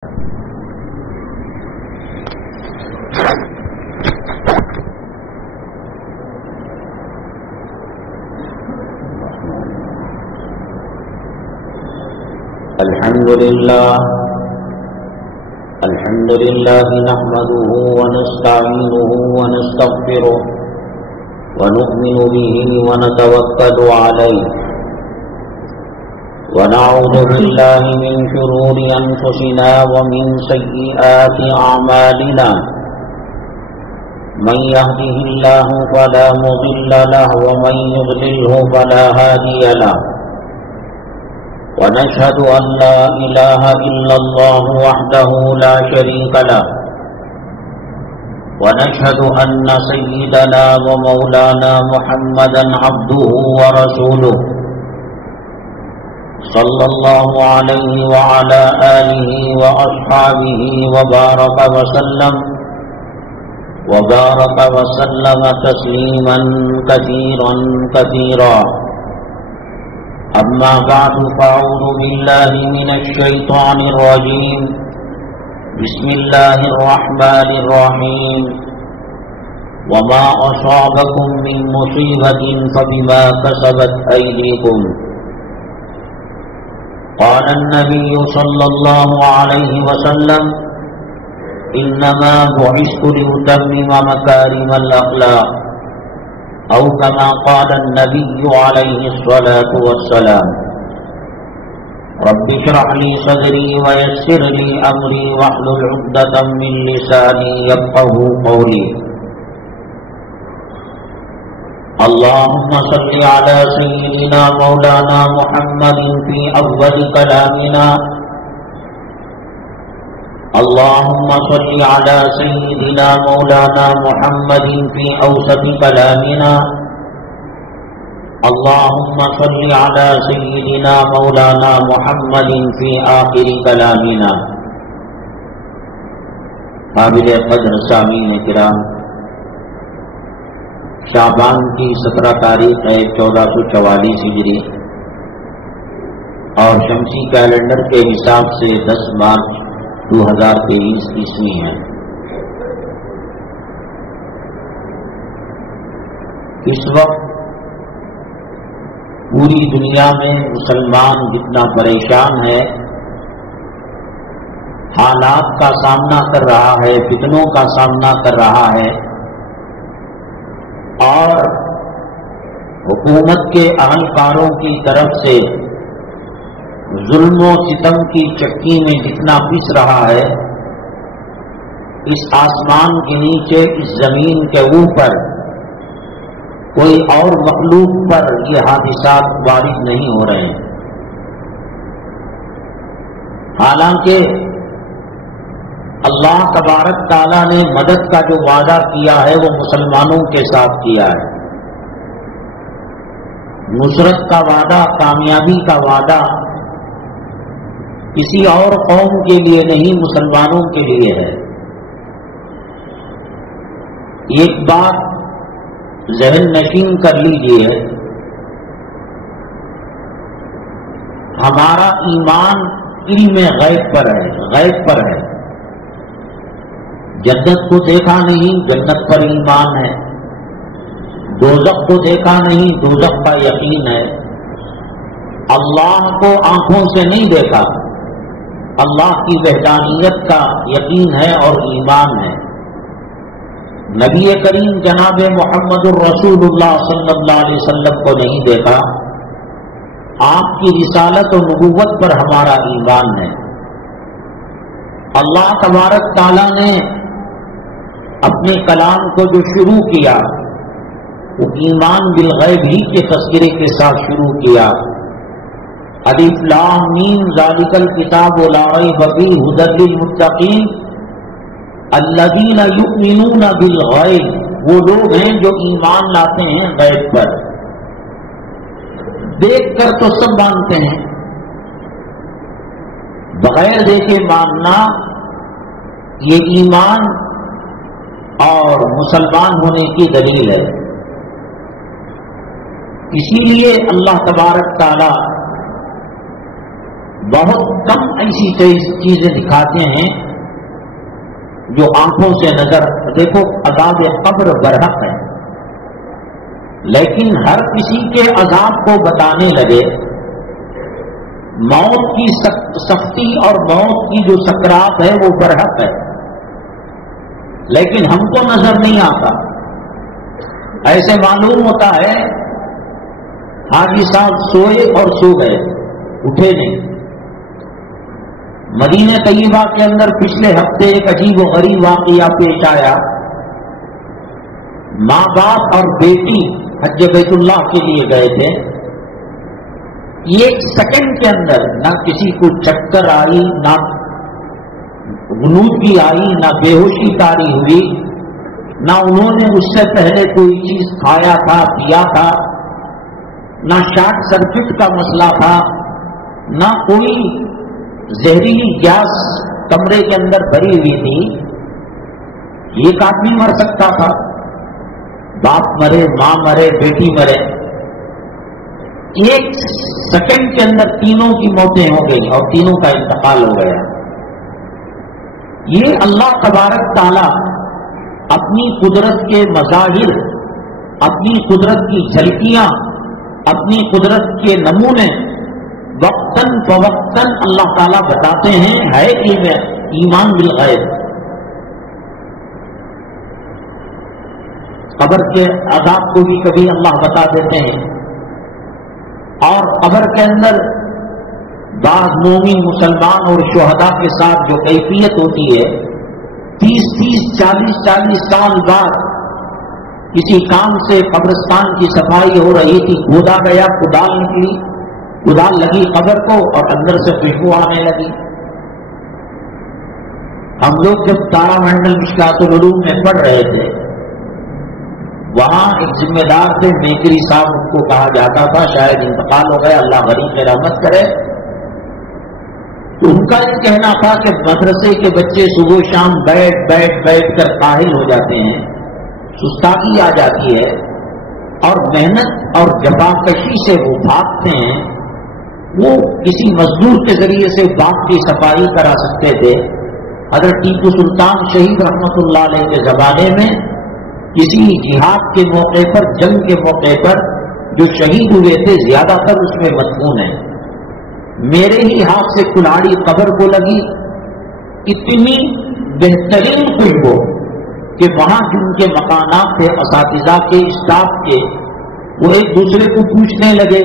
الحمد لله نحمده ونستعينه ونستغفره ونؤمن به ونتوكل عليه ونعوذ بالله من شرور أنفسنا ومن سيئات أعمالنا من يهده الله فلا مضل له ومن يضلله فلا هادي له ونشهد أن لا إله إلا الله وحده لا شريك له ونشهد أن سيدنا ومولانا محمدا عبده ورسوله صلى الله عليه وعلى آله وأصحابه وبارك وسلم تسليما كثيرا كثيرا. أما بعد فأعوذ بالله من الشيطان الرجيم. بسم الله الرحمن الرحيم. وما أصابكم من مصيبة فبما كسبت أيديكم. قال النبي صلى الله عليه وسلم إنما بعثت لأتمم مكارم الأخلاق أو كما قال النبي عليه الصلاة والسلام. رب اشرح لي صدري ويسر لي أمري واحلل عقدة من لساني يفقهوا قولي. اللهم صل على سيدنا مولانا محمد في أول كلامنا. اللهم صل على سيدنا مولانا محمد في أوسط كلامنا. اللهم صل على سيدنا مولانا محمد في آخر كلامنا. قابل قدر سامعین کرام، شعبان کی 17 تاریخ ہے 1444 ہجری اور شمسی کیلنڈر کے حساب سے 10 مارچ 2023 عیسوی ہے. اس وقت پوری دنیا میں مسلمان جتنا پریشان ہے، حالات کا سامنا کر رہا ہے، فتنوں کا سامنا کر رہا ہے اور حکومت کے اہلکاروں کی طرف سے ظلم و ستم کی چکی میں جتنا پس رہا ہے، اس آسمان کے نیچے، اس زمین کے اوپر کوئی اور مخلوق پر یہ حادثات وارد نہیں ہو رہے ہیں. حالانکہ اللہ تبارک تعالیٰ نے مدد کا جو وعدہ کیا ہے وہ مسلمانوں کے ساتھ کیا ہے. نصرت کا وعدہ، کامیابی کا وعدہ کسی اور قوم کے لیے نہیں، مسلمانوں کے لیے ہے. ایک بات ذہن نشین کر لیجیے، ہمارا ایمان علم غیب پر ہے، غیب پر ہے. جنت کو دیکھا نہیں، جنت پر ایمان ہے. دوزخ کو دیکھا نہیں، دوزخ کا یقین ہے. اللہ کو آنکھوں سے نہیں دیکھا، اللہ کی وحدانیت کا یقین ہے اور ایمان ہے. نبی کریم جناب محمد الرسول اللہ صلی اللہ علیہ وسلم کو نہیں دیکھا، آپ کی رسالت و نبوت پر ہمارا ایمان ہے. اللہ تبارک تعالیٰ نے اپنے کلام کو جو شروع کیا وہ ایمان بالغیب ہی کے تذکرے کے ساتھ شروع کیا. الف لام میم ذالک الکتاب لا ریب فیہ ھدی للمتقین الذین یؤمنون بالغیب. وہ لوگ ہیں جو ایمان لاتے ہیں غیب پر. دیکھ کر تو سب مانتے ہیں، بغیر دیکھے ماننا یہ ایمان اور مسلمان ہونے کی دلیل ہے. اسی لیے اللہ تبارک تعالی بہت کم ایسی چیزیں دکھاتے ہیں جو آنکھوں سے نظر. دیکھو عذاب قبر برحق ہے، لیکن ہر کسی کے عذاب کو بتانے لگے. موت کی سختی اور موت کی جو سکرات ہے وہ برحق ہے، لیکن ہم کو نظر نہیں آتا. ایسے معلوم ہوتا ہے حاجی صاحب سوئے اور سو گئے، اٹھے نہیں. مدینہ طیبہ کے اندر پچھلے ہفتے ایک عجیب و غریب واقعہ پیش آیا. ماں باپ اور بیٹی حج بیت اللہ کے لیے گئے تھے. ایک سیکنڈ کے اندر نہ کسی کو چکر آئی، نہ غنودگی آئی، نہ بے ہوشی طاری ہوئی، نہ انہوں نے اس سے پہلے کوئی چیز کھایا تھا پیا تھا، نہ شارٹ سرکٹ کا مسئلہ تھا، نہ کوئی زہریلی گیس کمرے کے اندر بھری ہوئی تھی. ایک آدمی مر سکتا تھا، باپ مرے، ماں مرے، بیٹی مرے. ایک سیکنڈ کے اندر تینوں کی موتیں ہو گئی اور تینوں کا انتقال ہو گیا. یہ اللہ تبارک تعالی اپنی قدرت کے مظاہر، اپنی قدرت کی جھلکیاں، اپنی قدرت کے نمونے وقتاً فوقتاً اللہ تعالیٰ بتاتے ہیں. ہے ایمان بالغیب. قبر کے عذاب کو بھی کبھی اللہ بتا دیتے ہیں، اور قبر کے اندر بعض مومن مسلمان اور شہداء کے ساتھ جو کیفیت ہوتی ہے، 30 40 سال بعد کسی کام سے قبرستان کی صفائی ہو رہی تھی، کھودا گیا، کدال نکلی، کدال لگی قبر کو اور اندر سے خوشبو آنے لگی. ہم لوگ جب تارا منڈل مشکات العلوم میں پڑھ رہے تھے، وہاں ایک ذمہ دار تھے میکری صاحب، ان کو کہا جاتا تھا، شاید انتقال ہو گیا، اللہ غریب میں رحمت کرے. تو ان کا یہ کہنا تھا کہ مدرسے کے بچے صبح شام بیٹھ کر کاہل ہو جاتے ہیں، سستاگی آ جاتی ہے، اور محنت اور جفاکشی سے وہ بھاگتے ہیں. وہ کسی مزدور کے ذریعے سے باغ کی صفائی کرا سکتے تھے. حضرت ٹیپو سلطان شہید رحمت اللہ علیہ کے زمانے میں کسی جہاد کے موقع پر، جنگ کے موقع پر جو شہید ہوئے تھے زیادہ تر اس میں مدفون ہیں. میرے ہی ہاتھ سے کلاڑی قبر کو لگی، اتنی بہترین خوشبو کہ وہاں جن کے مکانات تھے، اساتذہ کے، اسٹاف کے، وہ ایک دوسرے کو پوچھنے لگے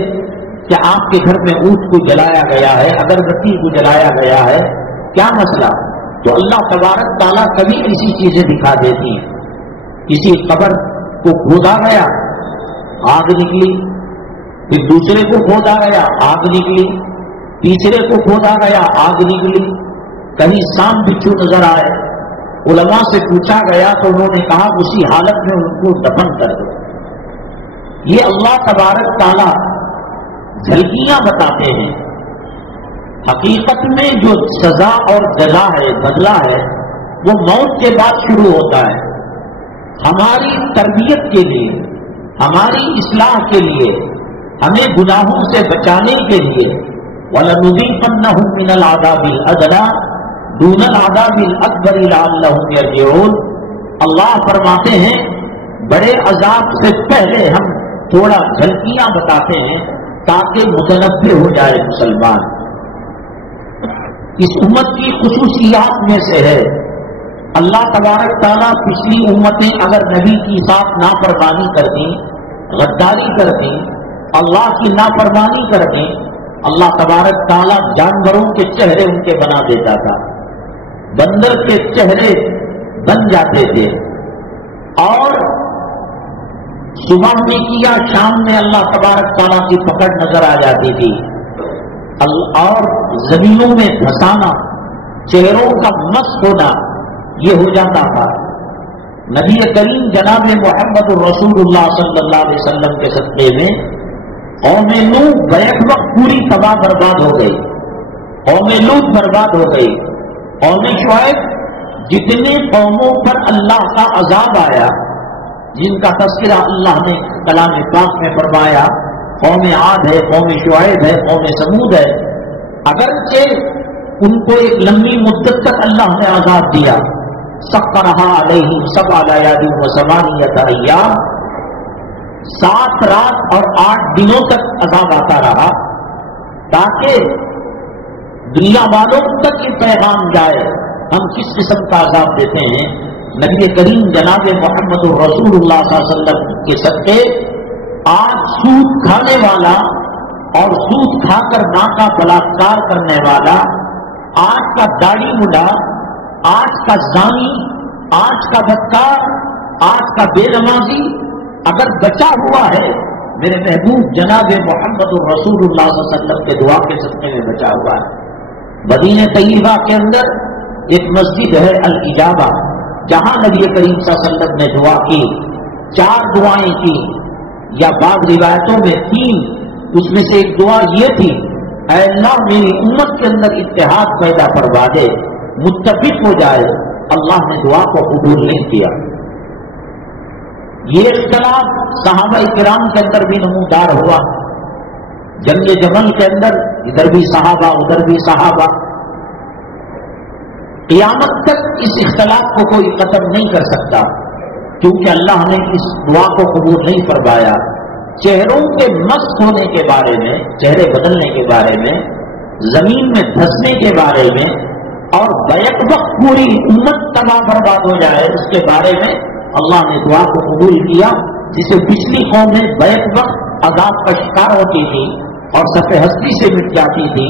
کہ آپ کے گھر میں اونٹ کو جلایا گیا ہے، اگربتی کو جلایا گیا ہے، کیا مسئلہ؟ تو اللہ تبارک تعالیٰ کبھی ایسی چیزیں دکھا دیتی ہیں. کسی قبر کو کھودا گیا، آگ نکلی، پھر دوسرے کو کھودا گیا، آگ نکلی، تیسرے کو کھودا گیا، آگ نکلی. کہیں سانپ بچھو نظر آئے، علماء سے پوچھا گیا تو انہوں نے کہا اسی حالت میں ان کو دفن کر دو. یہ اللہ تبارک تعالیٰ جھلکیاں بتاتے ہیں. حقیقت میں جو سزا اور جزا ہے، بدلہ ہے، وہ موت کے بعد شروع ہوتا ہے. ہماری تربیت کے لیے، ہماری اصلاح کے لیے، ہمیں گناہوں سے بچانے کے لیے وَلَنُذِيقَنَّهُم مِّنَ الْعَذَابِ الْأَدْنَىٰ دُونَ الْعَذَابِ الْأَكْبَرِ لَعَلَّهُمْ يَرْجِعُونَ. اللہ فرماتے ہیں بڑے عذاب سے پہلے ہم تھوڑا جھلکیاں بتاتے ہیں تاکہ متنبہ ہو جائے مسلمان. اس امت کی خصوصیات میں سے ہے اللہ تبارک تعالیٰ پچھلی امتیں اگر نبی کی ساتھ نافرمانی کرتی، غداری کرتی، اللہ کی نافرمانی کرتی، اللہ تبارک تعالیٰ جانوروں کے چہرے ان کے بنا دیتا تھا، بندر کے چہرے بن جاتے تھے، اور صبح میں کیا شام میں اللہ تبارک تعالیٰ کی پکڑ نظر آ جاتی تھی، اور زمینوں میں دھسانا، چہروں کا مس ہونا یہ ہو جاتا تھا. نبی کریم جناب محمد الرسول اللہ صلی اللہ علیہ وسلم کے صدقے میں قوم نوح بیک وقت پوری تباہ برباد ہو گئی، قوم لوط برباد ہو گئی، قوم شعیب، جتنے قوموں پر اللہ کا عذاب آیا، جن کا تذکرہ اللہ نے کلام پاک میں فرمایا، قوم عاد ہے، قوم شعیب ہے، قوم سمود ہے، اگرچہ ان کو ایک لمبی مدت تک اللہ نے عذاب دیا، سخرھا علیہم 7 لیال و 8 ایام، 7 رات اور 8 دنوں تک عذاب آتا رہا، تاکہ دنیا والوں تک یہ پیغام جائے ہم کس قسم کا عذاب دیتے ہیں۔ نبی کریم جناب محمد رسول اللہ صلی اللہ علیہ وسلم کے صدقے آج سود کھانے والا اور سود کھا کر ماں کا بلاత్కాر کرنے والا، آج کا داڑھی مڈا، آج کا زانی، آج کا بدکار، آج کا بے نمازی اگر بچا ہوا ہے، میرے محبوب جناب محمد رسول اللہ صلی اللہ علیہ وسلم کے دعا کے صدقے میں بچا ہوا ہے۔ مدینہ طیبہ کے اندر ایک مسجد ہے الاجابہ، جہاں نبی کریم صلی اللہ علیہ وسلم نے دعا کی، 4 دعائیں کی، یا بعض روایتوں میں 3، اس میں سے ایک دعا یہ تھی، اے اللہ میری امت کے اندر اتحاد پیدا کروا دے، متفق ہو جائے۔ اللہ نے دعا کو قبول نہیں کیا۔ یہ اختلاف صحابہ کرام کے اندر بھی نمودار ہوا، جنگ جمل کے اندر ادھر بھی صحابہ ادھر بھی صحابہ، قیامت تک اس اختلاف کو کوئی ختم نہیں کر سکتا، کیونکہ اللہ نے اس دعا کو قبول نہیں فرمایا۔ چہروں کے مست ہونے کے بارے میں، چہرے بدلنے کے بارے میں، زمین میں دھسنے کے بارے میں، اور بیک وقت پوری امت تباہ برباد ہو جائے اس کے بارے میں اللہ نے دعا کو قبول کیا، جسے پچھلی قومیں بیک وقت عذاب کا شکار ہوتی تھی اور صفحہ ہستی سے مٹ جاتی تھی۔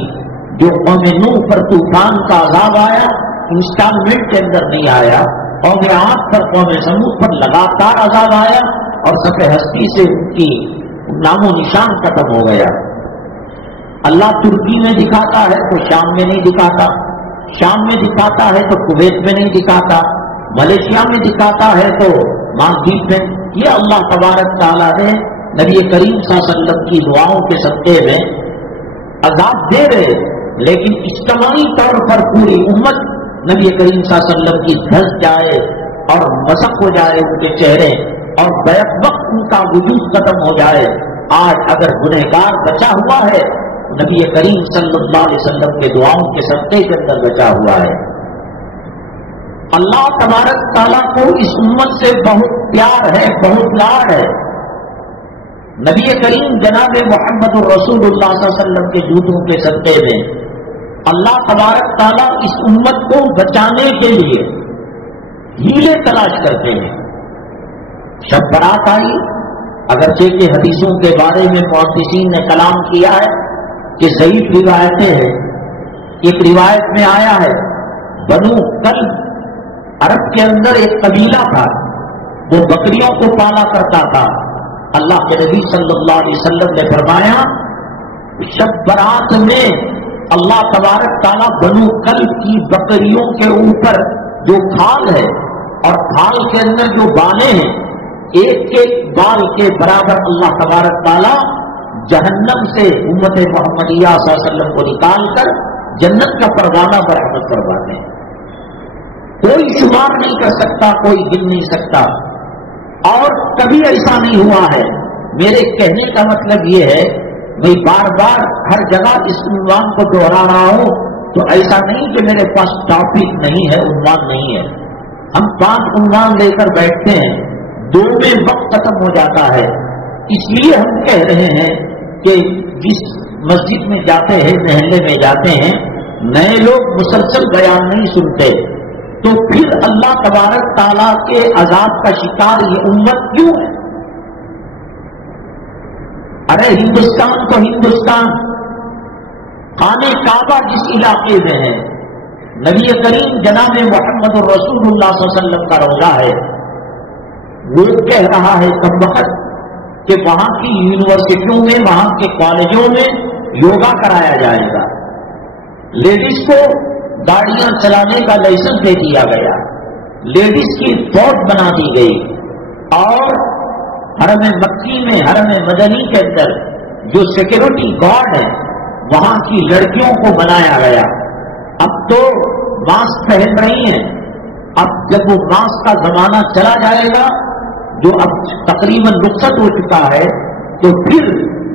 جو قوم نوح پر طوفان کا عذاب آیا، انسٹالمنٹ کے اندر نہیں آیا، قوم عاد پر، قوم سمود پر لگاتار عذاب آیا اور صفحہ ہستی سے ان کی نام و نشان ختم ہو گیا۔ اللہ ترکی میں دکھاتا ہے تو شام میں نہیں دکھاتا، شام میں دکھاتا ہے تو کویت میں نہیں دکھاتا، ملیشیا میں دکھاتا ہے تو مالدیپ میں۔ یہ اللہ تبارک تعالیٰ نے نبی کریم صلی اللہ علیہ وسلم کی دعاؤں کے صدقے میں عذاب دے رہے، لیکن اجتماعی طور پر پوری امت نبی کریم صلی اللہ علیہ وسلم کی دھس جائے اور مسخ ہو جائے ان کے چہرے، اور بیک وقت ان کا وجود ختم ہو جائے۔ آج اگر گنہگار بچا ہوا ہے، نبی کریم صلی اللہ علیہ وسلم کے دعاؤں کے صدقے کے اندر بچا ہوا ہے۔ اللہ تبارک تعالیٰ کو اس امت سے بہت پیار ہے، بہت لاڈ ہے۔ نبی کریم جناب محمد رسول اللہ صلی اللہ علیہ وسلم کے جوتوں کے صدقے میں اللہ تبارک تعالیٰ اس امت کو بچانے کے لیے ہیلے تلاش کرتے ہیں۔ شب برات آئی، اگرچہ کہ حدیثوں کے بارے میں محدثین نے کلام کیا ہے کہ ضعیف روایتیں ہیں۔ ایک روایت میں آیا ہے، بنو کلب عرب کے اندر ایک قبیلہ تھا، وہ بکریوں کو پالا کرتا تھا۔ اللہ کے نبی صلی اللہ علیہ وسلم نے فرمایا، شب برات میں اللہ تبارک تعالیٰ بنو کلب کی بکریوں کے اوپر جو کھال ہے اور کھال کے اندر جو بالیں ہیں، ایک ایک بال کے برابر اللہ تبارک تعالیٰ جہنم سے امت محمدیہ صلی اللہ علیہ وسلم کو نکال کر جنت کا پروانہ برآمد کرواتے ہیں۔ کوئی شمار نہیں کر سکتا، کوئی گن نہیں سکتا، اور کبھی ایسا نہیں ہوا ہے۔ میرے کہنے کا مطلب یہ ہے، میں بار بار ہر جگہ اس عنوان کو دوہرا رہا ہوں تو ایسا نہیں کہ میرے پاس ٹاپک نہیں ہے، عنوان نہیں ہے۔ ہم 5 عنوان لے کر بیٹھتے ہیں، 2 میں وقت ختم ہو جاتا ہے۔ اس لیے ہم کہہ رہے ہیں کہ جس مسجد میں جاتے ہیں، محلے میں جاتے ہیں، نئے لوگ مسلسل بیان نہیں سنتے، تو پھر اللہ تبارک تعالیٰ کے عذاب کا شکار یہ امت کیوں ہے؟ ارے ہندوستان تو ہندوستان، خانہ کعبہ جس علاقے میں ہے، نبی کریم جناب محمد رسول اللہ صلی اللہ علیہ وسلم کا روضہ ہے، وہ کہہ رہا ہے کم وقت کہ وہاں کی یونیورسٹیوں میں، وہاں کے کالجوں میں یوگا کرایا جائے گا، لیڈیز کو گاڑیاں چلانے کا لائسنس دے دیا گیا، لیڈیز کی فوج بنا دی گئی، اور حرم مکی میں، حرم مدنی کے اندر جو سیکورٹی گارڈ ہے، وہاں کی لڑکیوں کو بنایا گیا۔ اب تو ماسک پہن رہی ہیں، اب جب وہ ماسک کا زمانہ چلا جائے گا، جو اب تقریباً رخصت ہو چکا ہے، تو پھر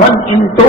1 into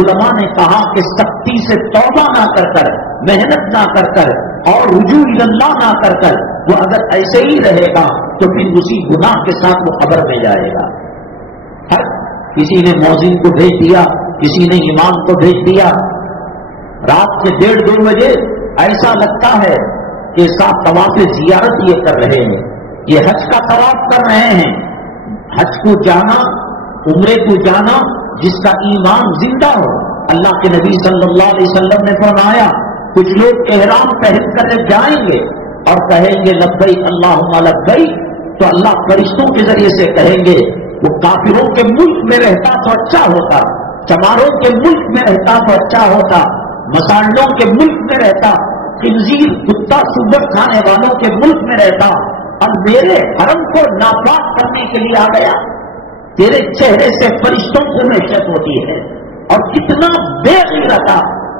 علماء نے کہا کہ سختی سے توبہ نہ کر محنت نہ کر اور رجوع اللہ نہ کر وہ اگر ایسے ہی رہے گا تو پھر اسی گناہ کے ساتھ وہ قبر میں جائے گا. کسی نے مؤذن کو بھیج دیا، کسی نے امام کو بھیج دیا، رات کے 1:30-2 بجے ایسا لگتا ہے کہ صاحب طواف زیارت یہ کر رہے ہیں، یہ حج کا طواف کر رہے ہیں. حج کو جانا، عمرے کو جانا، جس کا ایمان زندہ ہو. اللہ کے نبی صلی اللہ علیہ وسلم نے فرمایا کچھ لوگ احرام پہن کر جائیں گے اور کہیں گے لبیک اللہم لبیک، تو اللہ فرشتوں کے ذریعے سے کہیں گے وہ کافروں کے ملک میں رہتا تو اچھا ہوتا، چماروں کے ملک میں رہتا تو اچھا ہوتا، مسانڈوں کے ملک میں رہتا، خنزیر کتا سور کھانے والوں کے ملک میں رہتا، اور میرے حرم کو ناپاک کرنے کے لیے آ گیا. تیرے چہرے سے فرشتوں کو وحشت ہوتی ہے. اور کتنا بے غیرت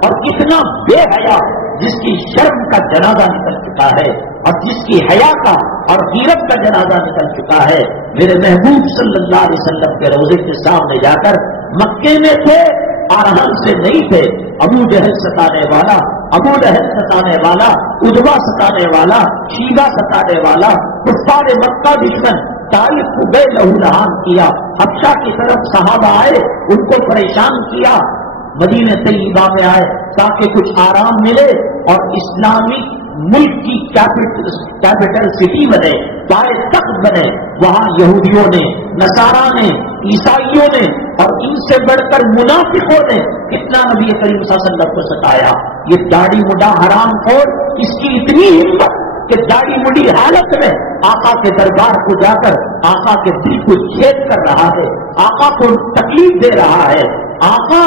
اور کتنا بے حیا، جس کی شرم کا جنازہ نکل چکا ہے اور جس کی حیا کا اور غیرت کا جنازہ نکل چکا ہے. میرے محبوب صلی اللہ علیہ وسلم کے روضے کے سامنے جا کر مکے میں تھے، آرہن سے نہیں تھے. ابو جہل ستانے والا، ابو لہب ستانے والا، ادوا ستانے والا، شیبہ ستانے والا، کفار مکہ دشمن تاریخ کو بے لہو لہان کیا. حبشہ کی طرف صحابہ آئے، ان کو پریشان کیا. مدینہ طیبہ میں آئے تاکہ کچھ آرام ملے اور اسلامی ملک کی کیپٹل سٹی بنے، پائے تخت بنے. وہاں یہودیوں نے، نصارہ نے، عیسائیوں نے اور ان سے بڑھ کر منافقوں نے کتنا نبی کریم صلی اللہ علیہ وسلم کو ستایا. یہ داڑھی مڈا حرام خور، اس کی اتنی ہمت کہ داڑھی مڈی حالت میں آقا کے دربار کو جا کر آقا کے دل کو چھید کر رہا ہے، آقا کو تکلیف دے رہا ہے. آقا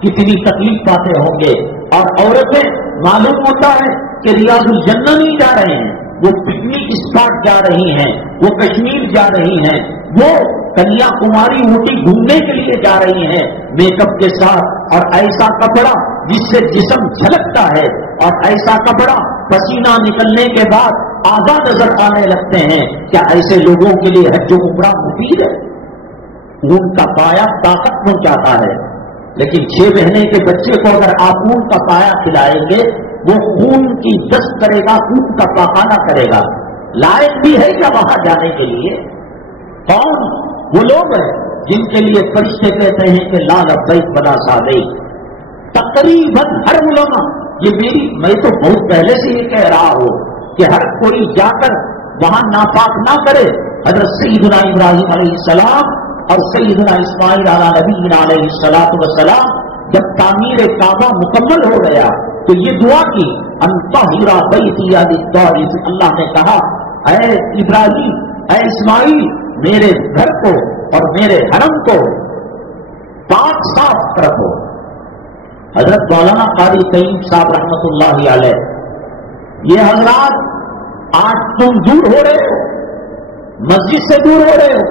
کتنی تکلیف پاتے ہوں گے. اور عورتیں معلوم ہوتا ہے کہ ریاض الجنہ نہیں جا رہے ہیں، وہ پکنک اسپاٹ جا رہی ہیں، وہ کشمیر جا رہی ہیں، وہ کنیا کماری اوٹی گھومنے کے لیے جا رہی ہیں میک اپ کے ساتھ. اور ایسا کپڑا جس سے جسم جھلکتا ہے، اور ایسا کپڑا پسینہ نکلنے کے بعد آزاد نظر آنے لگتے ہیں. کیا ایسے لوگوں کے لیے حج و عمرہ مفید ہے؟ اون کا پایا طاقت پہنچاتا ہے، لیکن 6 مہینے کے بچے کو اگر آپ خون کا پایا کھلائیں گے وہ خون کی دست کرے گا، خون کا پاخانہ کرے گا. لائق بھی ہے کیا وہاں جانے کے لیے؟ کون وہ لوگ ہیں جن کے لیے فرشتے کہتے ہیں کہ لا لبیک ولا سعدیک؟ تقریباً ہر علماء، میں تو بہت پہلے سے یہ کہہ رہا ہوں کہ ہر کوئی جا کر وہاں ناپاک نہ کرے. حضرت سیدنا ابراہیم علیہ السلام اور سیدنا اسماعیل علیہ نبینا علیہ الصلوۃ والسلام جب تعمیر کعبہ مکمل ہو گیا تو یہ دعا کی ان طہر بیتی للطائفین. اللہ نے کہا اے ابراہیم، اے اسماعیل، میرے گھر کو اور میرے حرم کو پاک صاف رکھو. حضرت مولانا قاری طیب صاحب رحمۃ اللہ علیہ، یہ حضرات آج تم دور ہو رہے ہو، مسجد سے دور ہو رہے ہو،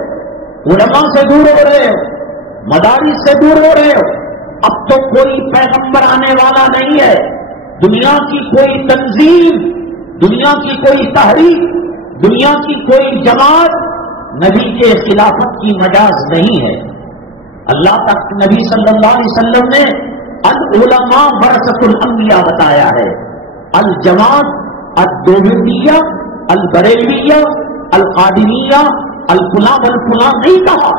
علماء سے دور ہو رہے ہو، مدارس سے دور ہو رہے ہو. اب تو کوئی پیغمبر آنے والا نہیں ہے، دنیا کی کوئی تنظیم، دنیا کی کوئی تحریک، دنیا کی کوئی جماعت نبی کے خلافت کی مجاز نہیں ہے. اللہ تک نبی صلی اللہ علیہ وسلم نے العلماء ورثۃ الانبیاء بتایا ہے. الجماعت الدوبندیہ، البریلویہ، القادریہ، الفلاں والفلاں نہیں کہا.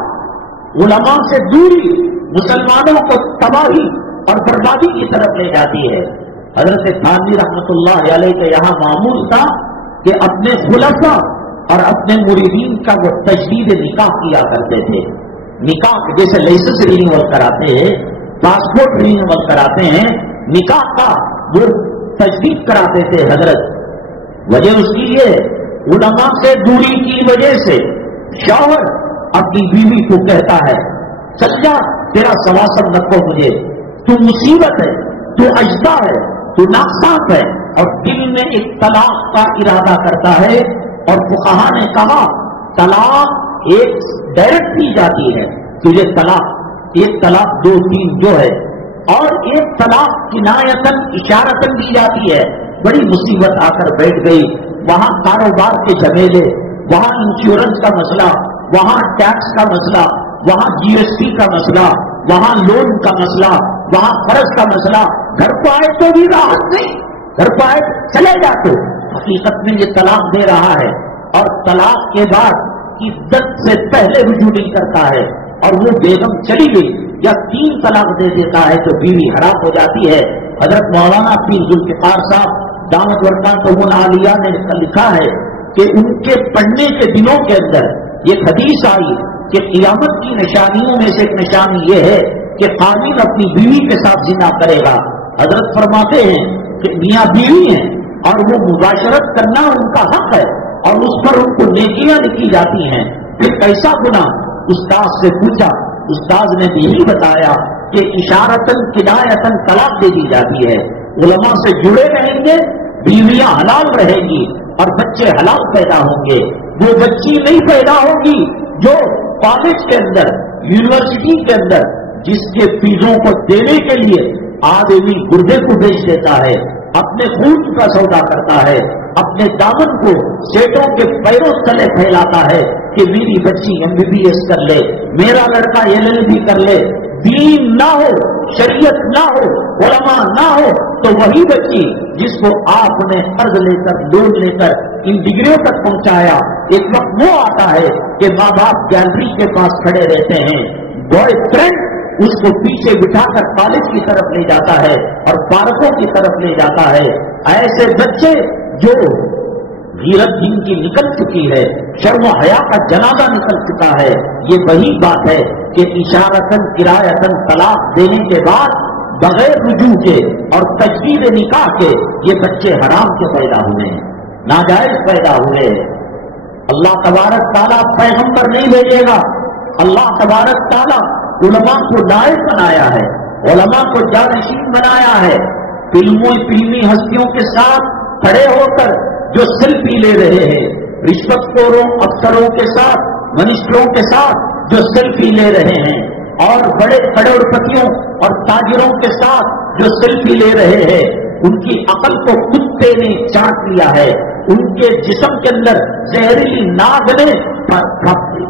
علماء سے دوری مسلمانوں کو تباہی اور بربادی کی طرف لے جاتی ہے. حضرت تھانوی رحمۃ اللہ علیہ کے یہاں معمول تھا کہ اپنے خلفاء اور اپنے مریدین کا وہ تجدید نکاح کیا کرتے تھے. نکاح جیسے لائسنس رینیول کراتے ہیں، پاسپورٹ رینیول کراتے ہیں، نکاح کا وہ تجدید کراتے تھے حضرت. وجہ اس کی یہ علماء سے دوری کی وجہ سے شوہر اپنی بیوی کو کہتا ہے چل جا، تیرا سواسب رکھو مجھے، تو مصیبت ہے، تو اجزا ہے، تو ناقصات ہے، اور دل میں ایک طلاق کا ارادہ کرتا ہے. اور فقہا نے کہا طلاق ایک ڈائریکٹ دی جاتی ہے، تجھے طلاق، ایک طلاق 2 3 جو ہے، اور ایک طلاق کنایتاً اشارتاً دی جاتی ہے. بڑی مصیبت آ کر بیٹھ گئی. وہاں کاروبار کے جھمیلے، وہاں انشورنس کا مسئلہ، وہاں ٹیکس کا مسئلہ، وہاں GST کا مسئلہ، وہاں لون کا مسئلہ، وہاں قرض کا مسئلہ، گھر کو آئے تو بھی راحت نہیں، گھر کو آئے چلے جاتے. حقیقت میں یہ طلاق دے رہا ہے، اور طلاق کے بعد عدت سے پہلے رجوع نہیں کرتا ہے، اور وہ بیگم چلی گئی یا 3 طلاق دے دیتا ہے تو بیوی حرام ہو جاتی ہے. حضرت مولانا پیر ذوالفقار صاحب دامت برکاتہم العالیہ نے لکھا ہے کہ ان کے پڑھنے کے دنوں کے اندر یہ حدیث آئی کہ قیامت کی نشانیوں میں سے ایک نشانی یہ ہے کہ قاتل اپنی بیوی کے ساتھ زنا کرے گا. حضرت فرماتے ہیں کہ میاں بیوی ہیں اور وہ مباشرت کرنا ان کا حق ہے، اور اس پر ان کو نیکیاں لکھی جاتی ہیں. پھر کیسا گناہ؟ استاد سے پوچھا، استاد نے یہی بتایا کہ اشارتاً کنایتاً طلاق دے دی جاتی ہے. علماء سے جڑے رہیں گے، بیویاں حلال رہیں گی اور بچے حلال پیدا ہوں گے. وہ بچی نہیں پیدا ہوگی جو کالج کے اندر، یونیورسٹی کے اندر جس کے فیسوں کو دینے کے لیے آدمی گردے کو بیچ دیتا ہے، اپنے خون کا سودا کرتا ہے، اپنے دامن کو سیٹوں کے پیروں تلے پھیلاتا ہے کہ میری بچی MBBS کر لے، میرا لڑکا LLB کر لے. دین نہ ہو، شریعت نہ ہو، علماء نہ ہو، تو وہی بچی جس کو آپ نے قرض لے کر، لون لے کر ان ڈگریوں تک پہنچایا، ایک وقت وہ آتا ہے کہ ماں باپ گیلری کے پاس کھڑے رہتے ہیں، بوائے فرینڈ اس کو پیچھے بٹھا کر کالج کی طرف لے جاتا ہے اور پارکوں کی طرف لے جاتا ہے. ایسے بچے جو غیرت جن کی نکل چکی ہے، شرم و حیا کا جنازہ نکل چکا ہے، یہ وہی بات ہے کہ اشارتاً کرایتاً طلاق دینے کے بعد بغیر رجوع کے اور تجدید نکاح کے یہ بچے حرام کے پیدا ہوئے ہیں، ناجائز پیدا ہوئے. اللہ تبارک تعالیٰ پیغمبر نہیں بھیجے گا، اللہ تبارک تعالیٰ علماء کو نائب بنایا ہے، علماء کو جانشین بنایا ہے. فلمی ہستیوں کے ساتھ کھڑے ہو کر جو سیلفی لے رہے ہیں، رشوت خوروں افسروں کے ساتھ، منسٹروں کے ساتھ جو سیلفی لے رہے ہیں، اور بڑے کروڑپتیوں اور تاجروں کے ساتھ جو سیلفی لے رہے ہیں، ان کی عقل کو کتے نے چاٹ لیا ہے. ان کے جسم کے اندر زہریلی ناگ نے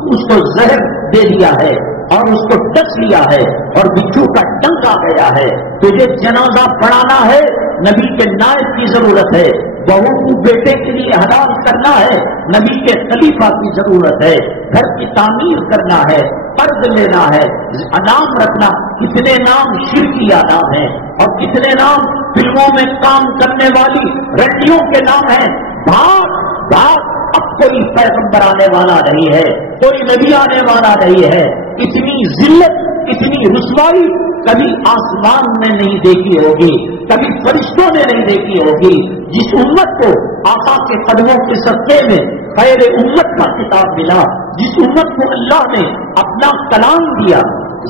اس کو زہر دے دیا ہے اور اس کو ڈس لیا ہے اور بچھو کا ڈنک آ گیا ہے. تجھے جنازہ پڑھانا ہے، نبی کے نائب کی ضرورت ہے. بہو کو بیٹے کے لیے حلال کرنا ہے، نبی کے خلیفہ کی ضرورت ہے. گھر کی تعمیر کرنا ہے، قرض لینا ہے، انعام رکھنا. کتنے نام شرکیہ نام ہیں اور کتنے نام فلموں میں کام کرنے والی رنڈیوں کے نام ہیں. بھاگ بھاگ، اب کوئی پیغمبر آنے والا نہیں ہے، کوئی نبی آنے والا نہیں ہے. اتنی ذلت، اتنی رسوائی کبھی آسمان نے نہیں دیکھی ہوگی، کبھی فرشتوں نے نہیں دیکھی ہوگی. جس امت کو آقا کے قدموں کے صدقے میں خیر امت کا کتاب ملا، جس امت کو اللہ نے اپنا کلام دیا،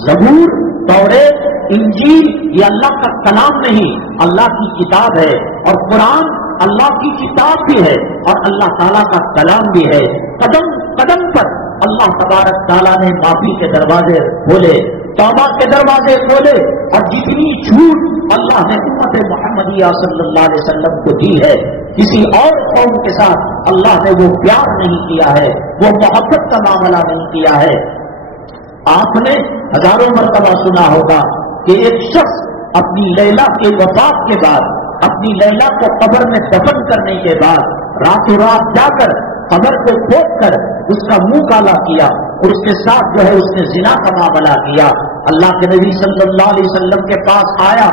زبور، توریت، انجیل یہ اللہ کا کلام نہیں، اللہ کی کتاب ہے، اور قرآن اللہ کی کتاب بھی ہے اور اللہ تعالیٰ کا کلام بھی ہے. قدم قدم پر اللہ تبارک تعالیٰ نے معافی کے دروازے کھولے، توبہ کے دروازے کھولے، اور جتنی چھوٹ اللہ نے امت محمدیہ صلی اللہ علیہ وسلم کو دی ہے، کسی اور قوم کے ساتھ اللہ نے وہ پیار نہیں کیا ہے، وہ محبت کا معاملہ نہیں کیا ہے. آپ نے ہزاروں مرتبہ سنا ہوگا کہ ایک شخص اپنی لیلا کے وفات کے بعد، اپنی لیلا کو قبر میں دفن کرنے کے بعد راتوں رات جا کر قبر کو کھود کر اس کا منہ کالا کیا اور اس کے ساتھ جو ہے اس نے زنا کا معاملہ کیا. اللہ کے نبی صلی اللہ علیہ وسلم کے پاس آیا،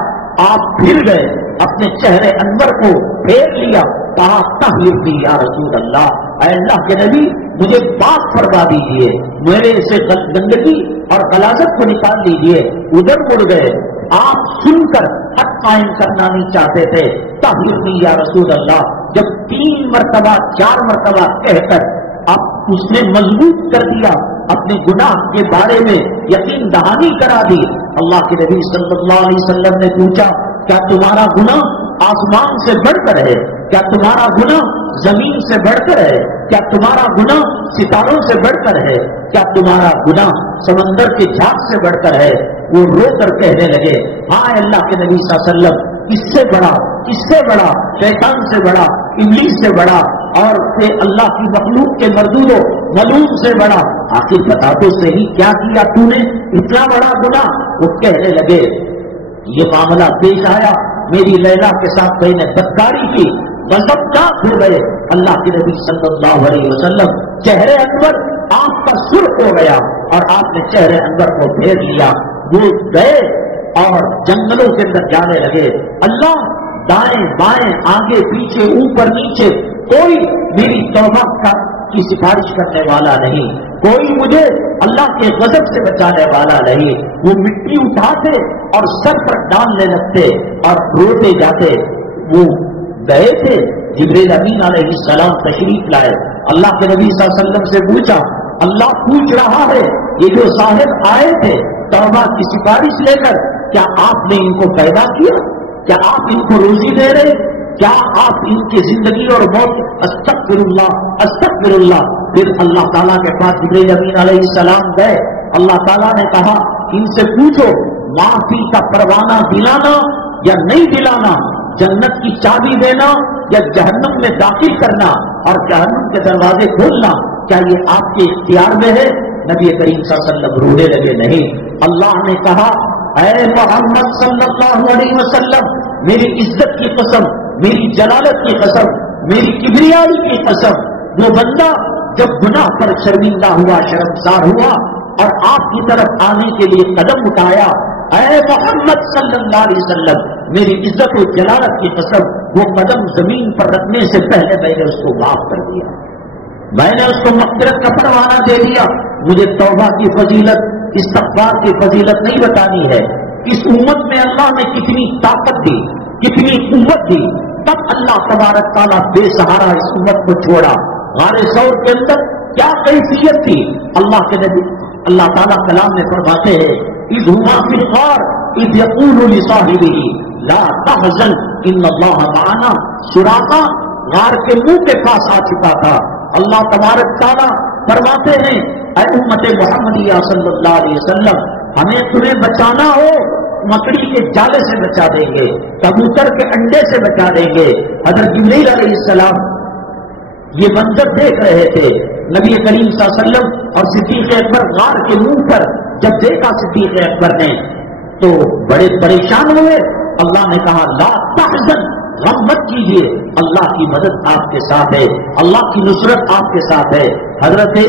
آپ پھر گئے، اپنے چہرے انور کو پھیر لیا، کہا طہر بھی یا رسول اللہ، اے اللہ کے نبی مجھے پاک فرما دیجیے، میرے سے گندگی اور غلاظت کو نکال دیجیے. ادھر مڑ گئے، آپ سن کر حد قائم کرنا نہیں چاہتے تھے، طہر بھی یا رسول اللہ. جب 3 مرتبہ 4 مرتبہ کہہ کر اب اس نے مضبوط کر دیا، اپنے گناہ کے بارے میں یقین دہانی کرا دی. اللہ کے نبی صلی اللہ علیہ وسلم نے پوچھا، کیا تمہارا گناہ آسمان سے بڑھ کر ہے؟ کیا تمہارا گناہ زمین سے بڑھ کر ہے؟ کیا تمہارا گناہ ستاروں سے بڑھ کر ہے؟ کیا تمہارا گناہ سمندر کے جھاگ سے بڑھ کر ہے؟ وہ رو کر کہنے لگے، ہاں اللہ کے نبی صلی اللہ علیہ وسلم، اس سے بڑا، اس سے بڑا، شیطان سے بڑا، ابلیس سے بڑا، اور اللہ کی مخلوق کے مردود و ملوم سے بڑا. آخر بتا تو صحیح، کیا کیا تو نے؟ اتنا بڑا گناہ وہ کہنے لگے یہ معاملہ پیش آیا، میری لیلا کے ساتھ میں نے بدکاری کی، غضبناک ہو گئے۔ اللہ کے نبی صلی اللہ علیہ وسلم چہرے انور آنکھ کا سرخ ہو گیا اور آپ نے چہرے انور کو پھیر لیا۔ وہ گئے اور جنگلوں کے اندر جانے لگے، اللہ دائیں بائیں آگے پیچھے اوپر نیچے کوئی میری توبہ کی سفارش کرنے والا نہیں، کوئی مجھے اللہ کے غضب سے بچانے والا نہیں۔ وہ مٹی اٹھاتے اور سر پر ڈالنے لگتے اور روتے جاتے۔ وہ گئے تھے، جبریل امین علیہ السلام تشریف لائے، اللہ کے نبی صلی اللہ علیہ وسلم سے پوچھا، اللہ پوچھ رہا ہے یہ جو صاحب آئے تھے توبہ کی سفارش لے کر، کیا آپ نے ان کو پیدا کیا؟ کیا آپ ان کو روزی دے رہے؟ کیا آپ ان کی زندگی اور موت؟ استغفر اللہ استغفر اللہ۔ پھر اللہ تعالیٰ کے پاس جبریل امین علیہ السلام گئے، اللہ تعالیٰ نے کہا ان سے پوچھو معافی کا پروانہ دلانا یا نہیں دلانا، جنت کی چابی دینا یا جہنم میں داخل کرنا اور جہنم کے دروازے کھولنا، کیا یہ آپ کے اختیار میں ہے؟ نبی کریم صلی اللہ علیہ وسلم رونے لگے، نہیں۔ اللہ نے کہا اے محمد صلی اللہ علیہ وسلم، میری عزت کی قسم، میری جلالت کی قسم، میری کبریائی کی قسم، وہ بندہ جب گناہ پر شرمندہ ہوا، شرمسار ہوا اور آپ کی طرف آنے کے لیے قدم اٹھایا، اے محمد صلی اللہ علیہ وسلم، میری عزت و جلالت کی قسم، وہ قدم زمین پر رکھنے سے پہلے میں نے اس کو معاف کر دیا، میں نے اس کو مغفرت کا پروانہ دے دیا۔ مجھے توبہ کی فضیلت، استغفار کی فضیلت نہیں بتانی ہے۔ اس امت میں اللہ نے کتنی طاقت دی، کتنی قوت دی، تب اللہ تبارک تعالیٰ بے سہارا اس امت کو چھوڑا۔ غار ثور کے اندر کیا کیفیت تھی؟ اللہ کے نبی اللہ تعالیٰ کلام میں فرماتے ہیں اذ ہما فی الغار اذ یقول لصاحبہ لا تحزن ان اللہ معنا۔ سراقہ غار کے منہ کے پاس آ چکا تھا۔ اللہ تبارک تعالیٰ فرماتے ہیں اے امت محمدیہ صلی اللہ علیہ وسلم، ہمیں تمہیں بچانا ہو مکڑی کے جالے سے بچا دیں گے، کبوتر کے انڈے سے بچا دیں گے۔ حضرت جبریل علیہ السلام یہ منظر دیکھ رہے تھے، نبی کریم صلی اللہ علیہ وسلم اور صدیق اکبر غار کے منہ پر جب دیکھا صدیق اکبر نے تو بڑے پریشان ہوئے۔ اللہ نے کہا لا تحزن، غم مت کیجیے، اللہ کی مدد آپ کے ساتھ ہے، اللہ کی نصرت آپ کے ساتھ ہے۔ حضرت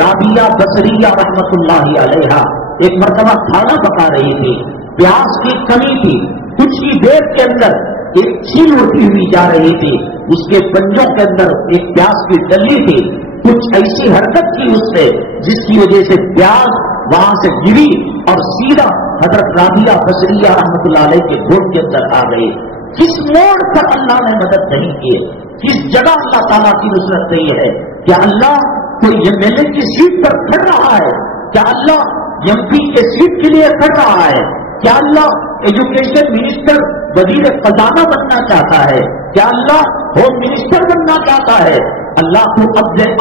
رابعہ بصریہ رحمت اللہ علیہا ایک مرتبہ کھانا پکا رہی تھی، پیاز کی کمی تھی، کچھ ہی دیر کے اندر ایک چیل اڑتی ہوئی جا رہی تھی، اس کے پنجوں کے اندر ایک پیاز کی ڈلی تھی، کچھ ایسی حرکت کی اس سے جس کی وجہ سے پیاز وہاں سے گری اور سیدھا حضرت رابعہ بصریہ رحمت اللہ علیہ کے گھوٹ کے اندر آ گئی۔ کس موڑ پر اللہ نے مدد نہیں کی، کس جگہ اللہ تعالیٰ کی نصرت نہیں ہے؟ کیا اللہ کوئی ایم ایل اے کی سیٹ پر کھڑ رہا ہے؟ کیا اللہ ایم پی کے سیٹ کے لیے کھڑ رہا ہے؟ کیا اللہ ایجوکیشن منسٹر وزیر خزانہ بننا چاہتا ہے؟ کیا اللہ ہوم منسٹر بننا چاہتا ہے؟ اللہ کو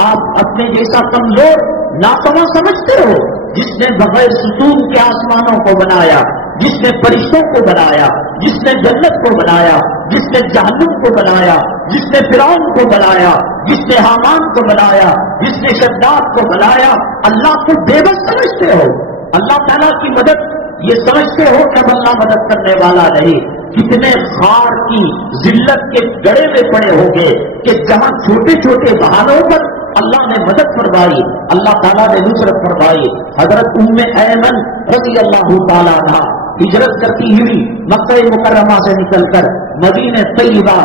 آپ اپنے جیسا کمزور ناتواں سمجھتے ہو؟ جس نے بغیر ستون کے آسمانوں کو بنایا، جس نے فرشتوں کو بنایا، جس نے جنت کو بنایا، جس نے جہنم کو بنایا، جس نے فرعون کو بنایا، جس نے حامان کو بنایا، جس نے شداد کو بنایا، اللہ کو بے بس سمجھتے ہو؟ اللہ تعالیٰ کی مدد یہ سمجھتے ہو کہ اب اللہ مدد کرنے والا نہیں؟ کتنے خار کی ذلت کے گڑے میں پڑے ہو گئے کہ جہاں چھوٹے چھوٹے بہانوں پر اللہ نے مدد فرمائی، اللہ تعالیٰ نے نصرت فرمائی۔ حضرت ام ایمن رضی اللہ تعالیٰ عنہا ہجرت کرتی ہوئی مکہ مکرمہ سے نکل کر مدینہ طیبہ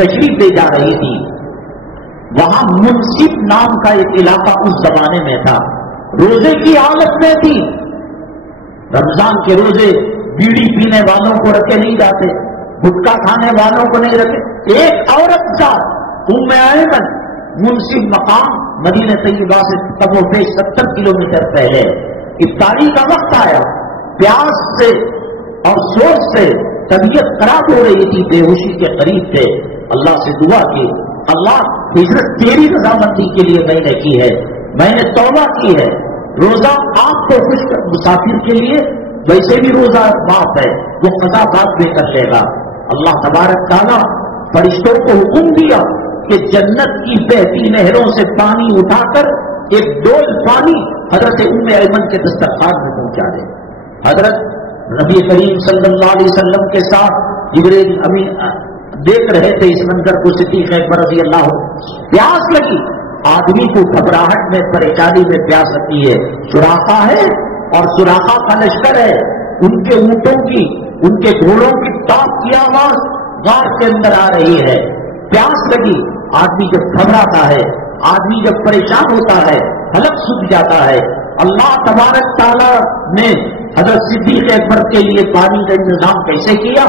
تشریف لے جا رہی تھی۔ وہاں منصف نام کا ایک علاقہ اس زمانے میں تھا، روزے کی حالت میں تھی۔ رمضان کے روزے بیڑی پینے والوں کو رکھے نہیں جاتے، گٹکا کھانے والوں کو نہیں رکھے۔ ایک عورت ذات ام ایمن منصف مقام مدینہ طیبہ سے کم و بیش 70 کلومیٹر پہلے، افطاری کا وقت آیا، پیاس سے اور سوچ سے طبیعت خراب ہو رہی تھی، بے ہوشی کے قریب تھے۔ اللہ سے دعا کی، اللہ ہجرت تیری رضامندی کے لیے میں نے کی ہے، میں نے توبہ کی ہے۔ روزہ آپ کو خوش مسافر کے لیے ویسے بھی روزہ معاف ہے، وہ قضا بعد میں کر لے گا۔ اللہ تبارک تعالیٰ فرشتوں کو حکم دیا کہ جنت کی بہتی نہروں سے پانی اٹھا کر ایک ڈول پانی حضرت ام ایمن کے دسترخوان میں پہنچا دے۔ حضرت نبی کریم صلی اللہ علیہ وسلم کے ساتھ جبریل امین دیکھ رہے تھے اس منظر کو، صدیق اکبر رضی اللہ عنہ، پیاس لگی۔ آدمی کو گھبراہٹ میں پریشانی میں پیاس لگتی ہے، سراقہ ہے اور سراقہ کا لشکر ہے، ان کے اونٹوں کی ان کے گھوڑوں کی ٹاپ کی آواز غار کے اندر آ رہی ہے، پیاس لگی۔ آدمی جب گھبراتا ہے، آدمی جب پریشان ہوتا ہے، حلق سوکھ جاتا ہے۔ اللہ تبارک تعالیٰ نے حضرت صدیق اکبر کے لیے پانی کا انتظام کیسے کیا؟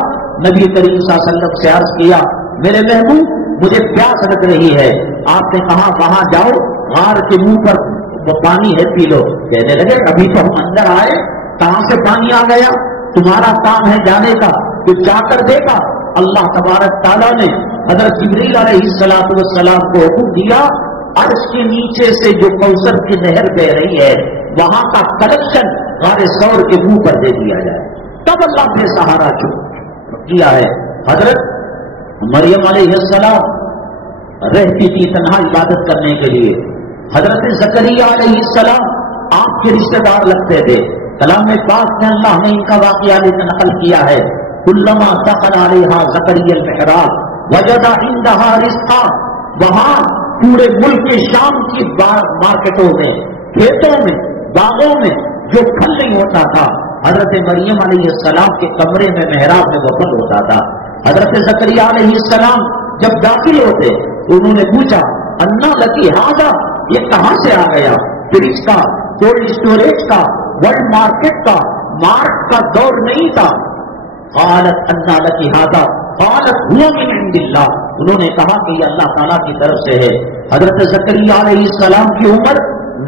نبی کریم صلی اللہ علیہ وسلم سے عرض کیا، میرے محبوب مجھے پیاس لگ رہی ہے۔ آپ نے کہا وہاں جاؤ، غار کے منہ پر وہ پانی ہے، پی لو۔ کہنے لگے ابھی تو ہم اندر آئے، کہاں سے پانی آ گیا؟ تمہارا کام ہے جانے کا، تو جا کر دیکھا۔ اللہ تبارک تعالیٰ نے حضرت جبریل علیہ السلام کو حکم دیا، عرش کے نیچے سے جو کوثر کی نہر بہ رہی ہے وہاں کا کنیکشن غار ثور کے منہ پر دے دیا جائے۔ تب اللہ نے سہارا کیا ہے۔ حضرت مریم علیہ السلام رہتی تھی تنہا عبادت کرنے کے لیے۔ حضرت زکریا علیہ السلام آپ کے رشتے دار لگتے تھے۔ کلام پاک میں اللہ نے ان کا واقعہ نقل کیا ہے، کلما دخل علیہا زکریا المحراب وجد عندہا رزقا۔ وہاں پورے ملک کے شام کی مارکیٹوں میں، کھیتوں میں، باغوں میں جو پھل نہیں ہوتا تھا، حضرت مریم علیہ السلام کے کمرے میں محراب میں وہ پھل ہوتا تھا۔ حضرت زکریا علیہ السلام جب داخل ہوتے انہوں نے پوچھا، انا لکی ھذا، یہ کہاں سے آ گیا؟ فریج کا، کولڈ اسٹوریج کا، ورلڈ مارکیٹ کا، مارٹ کا دور نہیں تھا۔ قالت انا لکی ھذا قالت هو من عند اللہ، انہوں نے کہا کہ یہ اللہ تعالیٰ کی طرف سے ہے۔ حضرت زکریا علیہ السلام کی عمر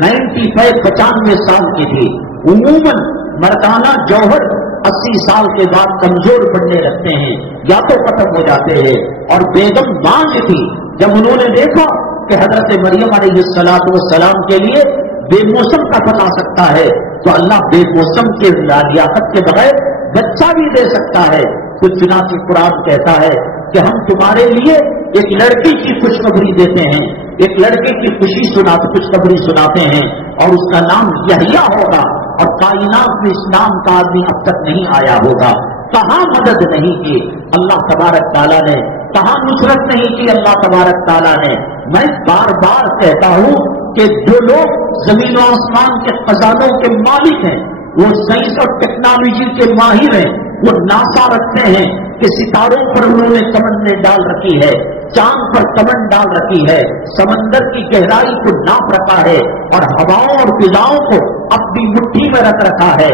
95 سال کی تھی۔ عموماً مردانہ جوہر 80 سال کے بعد کمزور پڑنے لگتے ہیں یا تو ختم ہو جاتے ہیں، اور بیگم مانگ تھی۔ جب انہوں نے دیکھا کہ حضرت مریم علیہ السلام کے لیے بے موسم کا پھل آ سکتا ہے، تو اللہ بے موسم کے لیاقت کے بغیر بچہ بھی دے سکتا ہے، تو چنانچہ قرآن کہتا ہے کہ ہم تمہارے لیے ایک لڑکی کی خوشخبری دیتے ہیں، ایک لڑکے کی خوشخبری سناتے ہیں، اور اس کا نام یحییٰ ہوگا، اور کائنات میں اس نام کا آدمی اب تک نہیں آیا ہوگا۔ کہاں مدد نہیں کی اللہ تبارک تعالیٰ نے، کہاں نصرت نہیں کی اللہ تبارک تعالیٰ نے۔ میں بار بار کہتا ہوں کہ جو لوگ زمین و آسمان کے خزانوں کے مالک ہیں، وہ سائنس اور ٹیکنالوجی کے ماہر ہیں، وہ ناسا رکھتے ہیں کہ ستاروں پر انہوں نے کمندیں ڈال رکھی ہے، چاند پر کمند ڈال رکھی ہے، سمندر کی گہرائی کو ناپ رکھا ہے، اور ہواؤں اور فضاؤں کو اپنی مٹھی میں رکھ رکھا ہے۔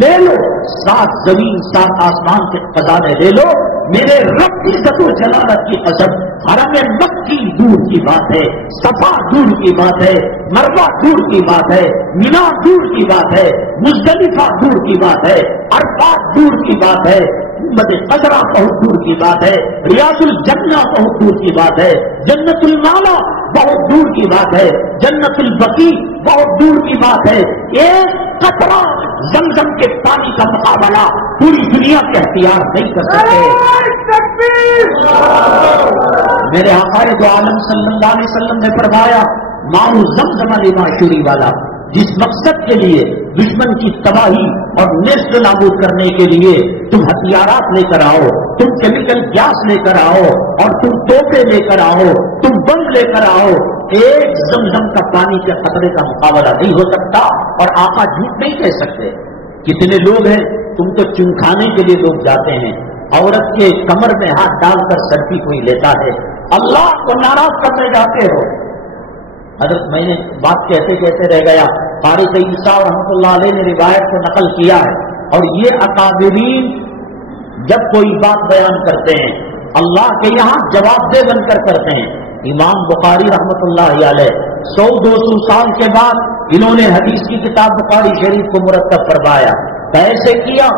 لے لو 7 زمین 7 آسمان کے خزانے لے لو، میرے رب کی عزت و جلالت کی قسم، حرم مکی دور کی بات ہے، صفا دور کی بات ہے، مروہ دور کی بات ہے، مینا دور کی بات ہے، مزدلفہ دور کی بات ہے، عرفات دور کی بات ہے، قدرہ بہت دور کی بات ہے، ریاض الجنہ بہت دور کی بات ہے، جنت المالا بہت دور کی بات ہے، جنت البقیع بہت دور کی بات ہے۔ ایک قطرہ زمزم کے پانی کا مقابلہ پوری دنیا کے ہتھیار نہیں کر سکتے۔ میرے آقا دو عالم صلی اللہ علیہ وسلم نے فرمایا، ماؤ زمزم لما شوری والا، جس مقصد کے لیے دشمن کی تباہی اور نیست نابود کرنے کے لیے تم ہتھیارات لے کر آؤ، تم کیمیکل گیس لے کر آؤ، اور تم توپے لے کر آؤ، تم بم لے کر آؤ، ایک زمزم کا پانی کے خطرے کا مقابلہ نہیں ہو سکتا۔ اور آقا جھوٹ نہیں کہہ سکتے۔ کتنے لوگ ہیں، تم کو چمکانے کے لیے لوگ جاتے ہیں، عورت کے کمر میں ہاتھ ڈال کر سیلفی کوئی لیتا ہے، اللہ کو ناراض کرنے جاتے ہو۔ حضرت میں نے بات کہتے کہتے رہ گیا، قاری سید صاحب رحمۃ اللہ علیہ نے روایت کو نقل کیا ہے، اور یہ اکابرین جب کوئی بات بیان کرتے ہیں اللہ کے یہاں جواب دہ بن کر کرتے ہیں۔ امام بخاری رحمۃ اللہ علیہ 100-200 سال کے بعد انہوں نے حدیث کی کتاب بخاری شریف کو مرتب فرمایا۔ کیسے کیا؟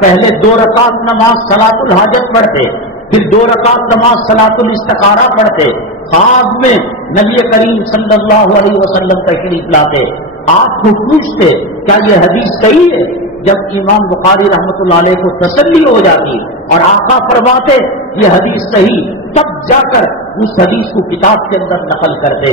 پہلے 2 رکعت نماز صلاۃ الحاجت پڑھتے، پھر 2 رکعت نماز صلاۃ الاستخارہ پڑھتے، خواب میں نبی کریم صلی اللہ علیہ وسلم تشریف لاتے، آپ کو پوچھتے کیا یہ حدیث صحیح ہے؟ جب امام بخاری رحمۃ اللہ علیہ کو تسلی ہو جاتی اور آقا فرماتے یہ حدیث صحیح، تب جا کر اس حدیث کو کتاب کے اندر نقل کرتے۔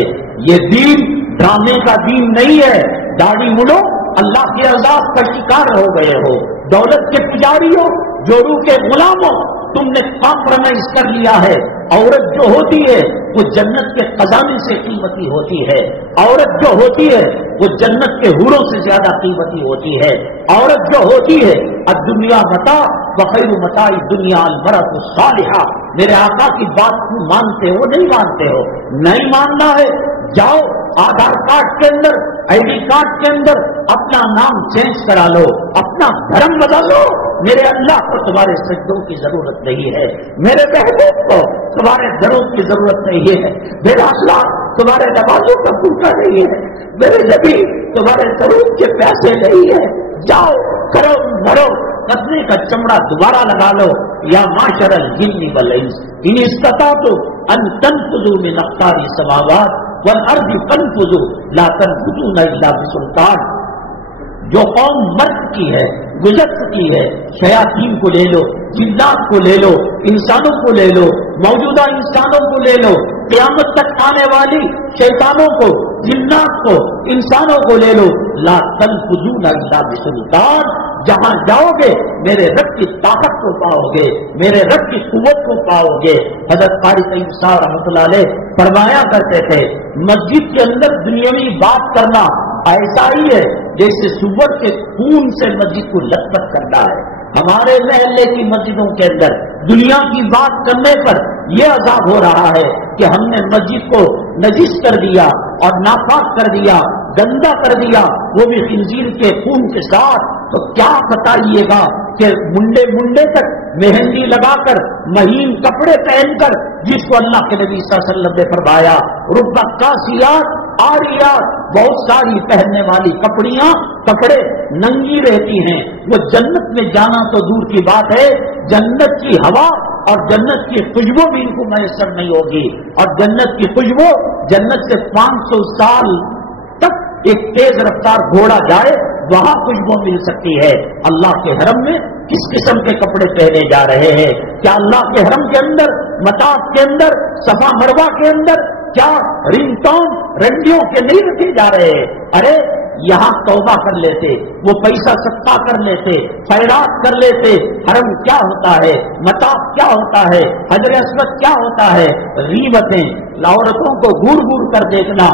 یہ دین ڈرامے کا دین نہیں ہے، داڑھی مڑو اللہ کے عذاب کا شکار ہو گئے ہو، دولت کے پجاریوں، جورو کے غلاموں، تم نے کمپرومائز کر لیا ہے۔ عورت جو ہوتی ہے وہ جنت کے خزانے سے قیمتی ہوتی ہے، عورت جو ہوتی ہے وہ جنت کے حوروں سے زیادہ قیمتی ہوتی ہے، عورت جو ہوتی ہے الدنیا متاع وخیر متاع الدنیا المرأۃ الصالحہ۔ میرے آقا کی بات کو مانتے ہو نہیں مانتے ہو؟ نہیں ماننا ہے، جاؤ آدھار کارڈ کے اندر، آئی ڈی کارڈ کے اندر اپنا نام چینج کرا لو، اپنا دھرم بدل لو۔ میرے اللہ کو تمہارے سجدوں کی ضرورت نہیں ہے، میرے محبوب کو تمہارے دروں کی ضرورت نہیں ہے، میرا اللہ تمہارے نمازوں کا بھوکا نہیں ہے، میرے نبی تمہارے ضرور کے پیسے نہیں ہے۔ جاؤ کرو مرو، قدمے کا چمڑا دوبارہ لگا لو۔ یا معشر الجن والانس ان استطعتم ان تنفذوا من اقطار السماوات والارض فانفذوا لا تنفذون الا بسلطان۔ جو قوم مرد کی ہے، گزر چکی ہے، شیاطین کو لے لو، جنات کو لے لو، انسانوں کو لے لو، موجودہ انسانوں کو لے لو، قیامت تک آنے والی شیطانوں کو، جنات کو، انسانوں کو لے لو، لا تنفذون الا بسلطان۔ جہاں جاؤ گے میرے رب کی طاقت کو پاؤ گے، میرے رب کی قوت کو پاؤ گے۔ حضرت قاری سعید صاحب رحمۃ اللہ علیہ فرمایا کرتے تھے، مسجد کے اندر دنیاوی بات کرنا ایسا ہی ہے جیسے سور کے خون سے مسجد کو لت پت کرتا ہے۔ ہمارے محلے کی مسجدوں کے اندر دنیا کی بات کرنے پر یہ عذاب ہو رہا ہے کہ ہم نے مسجد کو نجس کر دیا اور ناپاک کر دیا، گندا کر دیا، وہ بھی خنزیر کے خون کے ساتھ۔ تو کیا بتائیے گا کہ منڈے تک مہندی لگا کر، مہین کپڑے پہن کر، جس کو اللہ کے نبی صلی اللہ علیہ وسلم نے فرمایا رب کاسیات آریات، بہت ساری پہننے والی کپڑے ننگی رہتی ہیں، وہ جنت میں جانا تو دور کی بات ہے، جنت کی ہوا اور جنت کی خوشبو بھی ان کو میسر نہیں ہوگی۔ اور جنت کی خوشبو، جنت سے 500 سال تک ایک تیز رفتار گھوڑا جائے وہاں خوشبو مل سکتی ہے۔ اللہ کے حرم میں کس قسم کے کپڑے پہنے جا رہے ہیں؟ کیا اللہ کے حرم کے اندر، مطاف کے اندر، صفا مروہ کے اندر کیا رنگ ٹون رنڈیوں کے نہیں رکھے جا رہے ہیں؟ ارے یہاں توبہ کر لیتے، وہ پیسہ صدقہ کر لیتے، خیرات کر لیتے۔ حرم کیا ہوتا ہے، مطاف کیا ہوتا ہے، حجر اسود کیا ہوتا ہے؟ غیبتیں، عورتوں کو گور گور کر دیکھنا،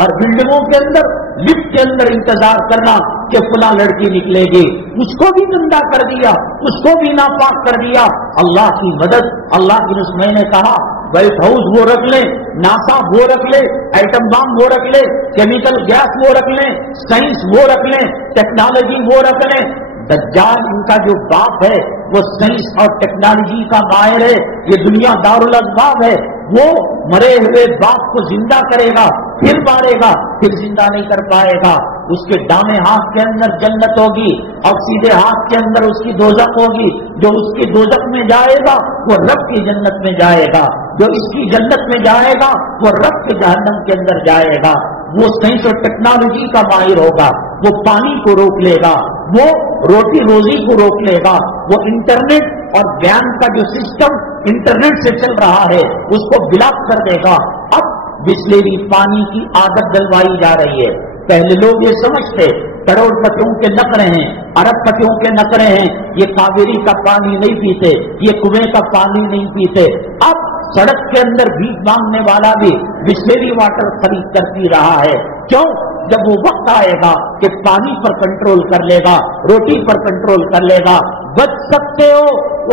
اور بلڈنگوں کے اندر لفٹ کے اندر انتظار کرنا کہ فلاں لڑکی نکلے گی، اس کو بھی گندا کر دیا، اس کو بھی ناپاک کر دیا۔ اللہ کی مدد، اللہ کی میں نے کہا وائٹ ہاؤس وہ رکھ لیں، ناسا وہ رکھ لے، ایٹم بام وہ رکھ لے، کیمیکل گیس وہ رکھ لیں، سائنس وہ رکھ لیں، ٹیکنالوجی وہ رکھ لیں۔ دجال ان کا جو باپ ہے وہ سائنس اور ٹیکنالوجی کا ماہر ہے، یہ دنیا دارالاسباب ہے، وہ مرے ہوئے باپ کو زندہ کرے گا، پھر مارے گا، پھر زندہ نہیں کر پائے گا۔ اس کے دائیں ہاتھ کے اندر جنت ہوگی اور سیدھے ہاتھ کے اندر اس کی دوزخ ہوگی۔ جو اس کی دوزخ میں جائے گا وہ رب کی جنت میں جائے گا، جو اس کی جنت میں جائے گا وہ رب کے جہنم کے اندر جائے گا۔ وہ سائنس اور ٹیکنالوجی کا ماہر ہوگا، وہ پانی کو روک لے گا، وہ روٹی روزی کو روک لے گا، وہ انٹرنیٹ اور گیان کا جو سسٹم انٹرنیٹ سے چل رہا ہے اس کو بلاک کر دے گا۔ اب بسلیری پانی کی عادت ڈلوائی جا رہی ہے۔ پہلے لوگ یہ سمجھتے کروڑ پتیوں کے نخرے ہیں، ارب پتیوں کے نخرے ہیں، یہ کاویری کا پانی نہیں پیتے، یہ کنویں کا پانی نہیں پیتے۔ اب سڑک کے اندر بھیک مانگنے والا بھی بسلیری واٹر خرید کر پی رہا ہے۔ کیوں؟ جب وہ وقت آئے گا کہ پانی پر کنٹرول کر لے گا، روٹی پر کنٹرول کر لے گا، بچ سکتے ہو،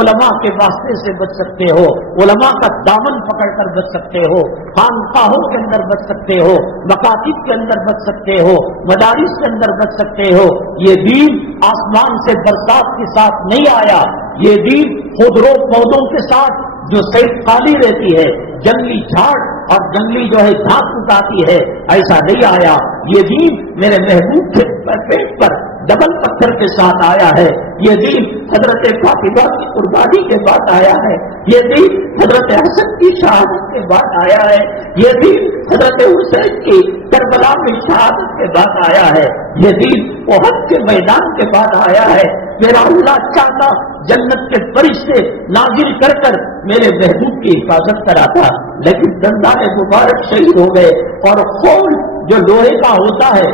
علماء کے واسطے سے بچ سکتے ہو، علماء کا دامن پکڑ کر بچ سکتے ہو، خانقاہوں کے اندر بچ سکتے ہو، مکاتب کے اندر بچ سکتے ہو، مدارس کے اندر بچ سکتے ہو۔ یہ دین آسمان سے برسات کے ساتھ نہیں آیا، یہ دین خودرو پودوں کے ساتھ جو صحت خالی رہتی ہے، جنگلی جھاڑ اور جنگلی جو ہے گھاس اگاتی ہے، ایسا نہیں آیا۔ یہ دین میرے محبوب کے پیٹ پر ڈبل پتھر کے ساتھ آیا ہے، یہ دین حضرت فاطمہ کی قربانی کے بعد آیا ہے، یہ دین حضرت حسن کی شہادت کے بعد آیا ہے، یہ دین حضرت حسین کی کربلا میں شہادت کے بعد آیا ہے، یہ دین احد کے میدان کے بعد آیا ہے۔ میرا اللہ چاہتا جنت کے فرشتے نازل کر کر میرے محبوب کی حفاظت کراتا، لیکن دندان مبارک شہید ہو گئے، اور خون جو لوہے کا ہوتا ہے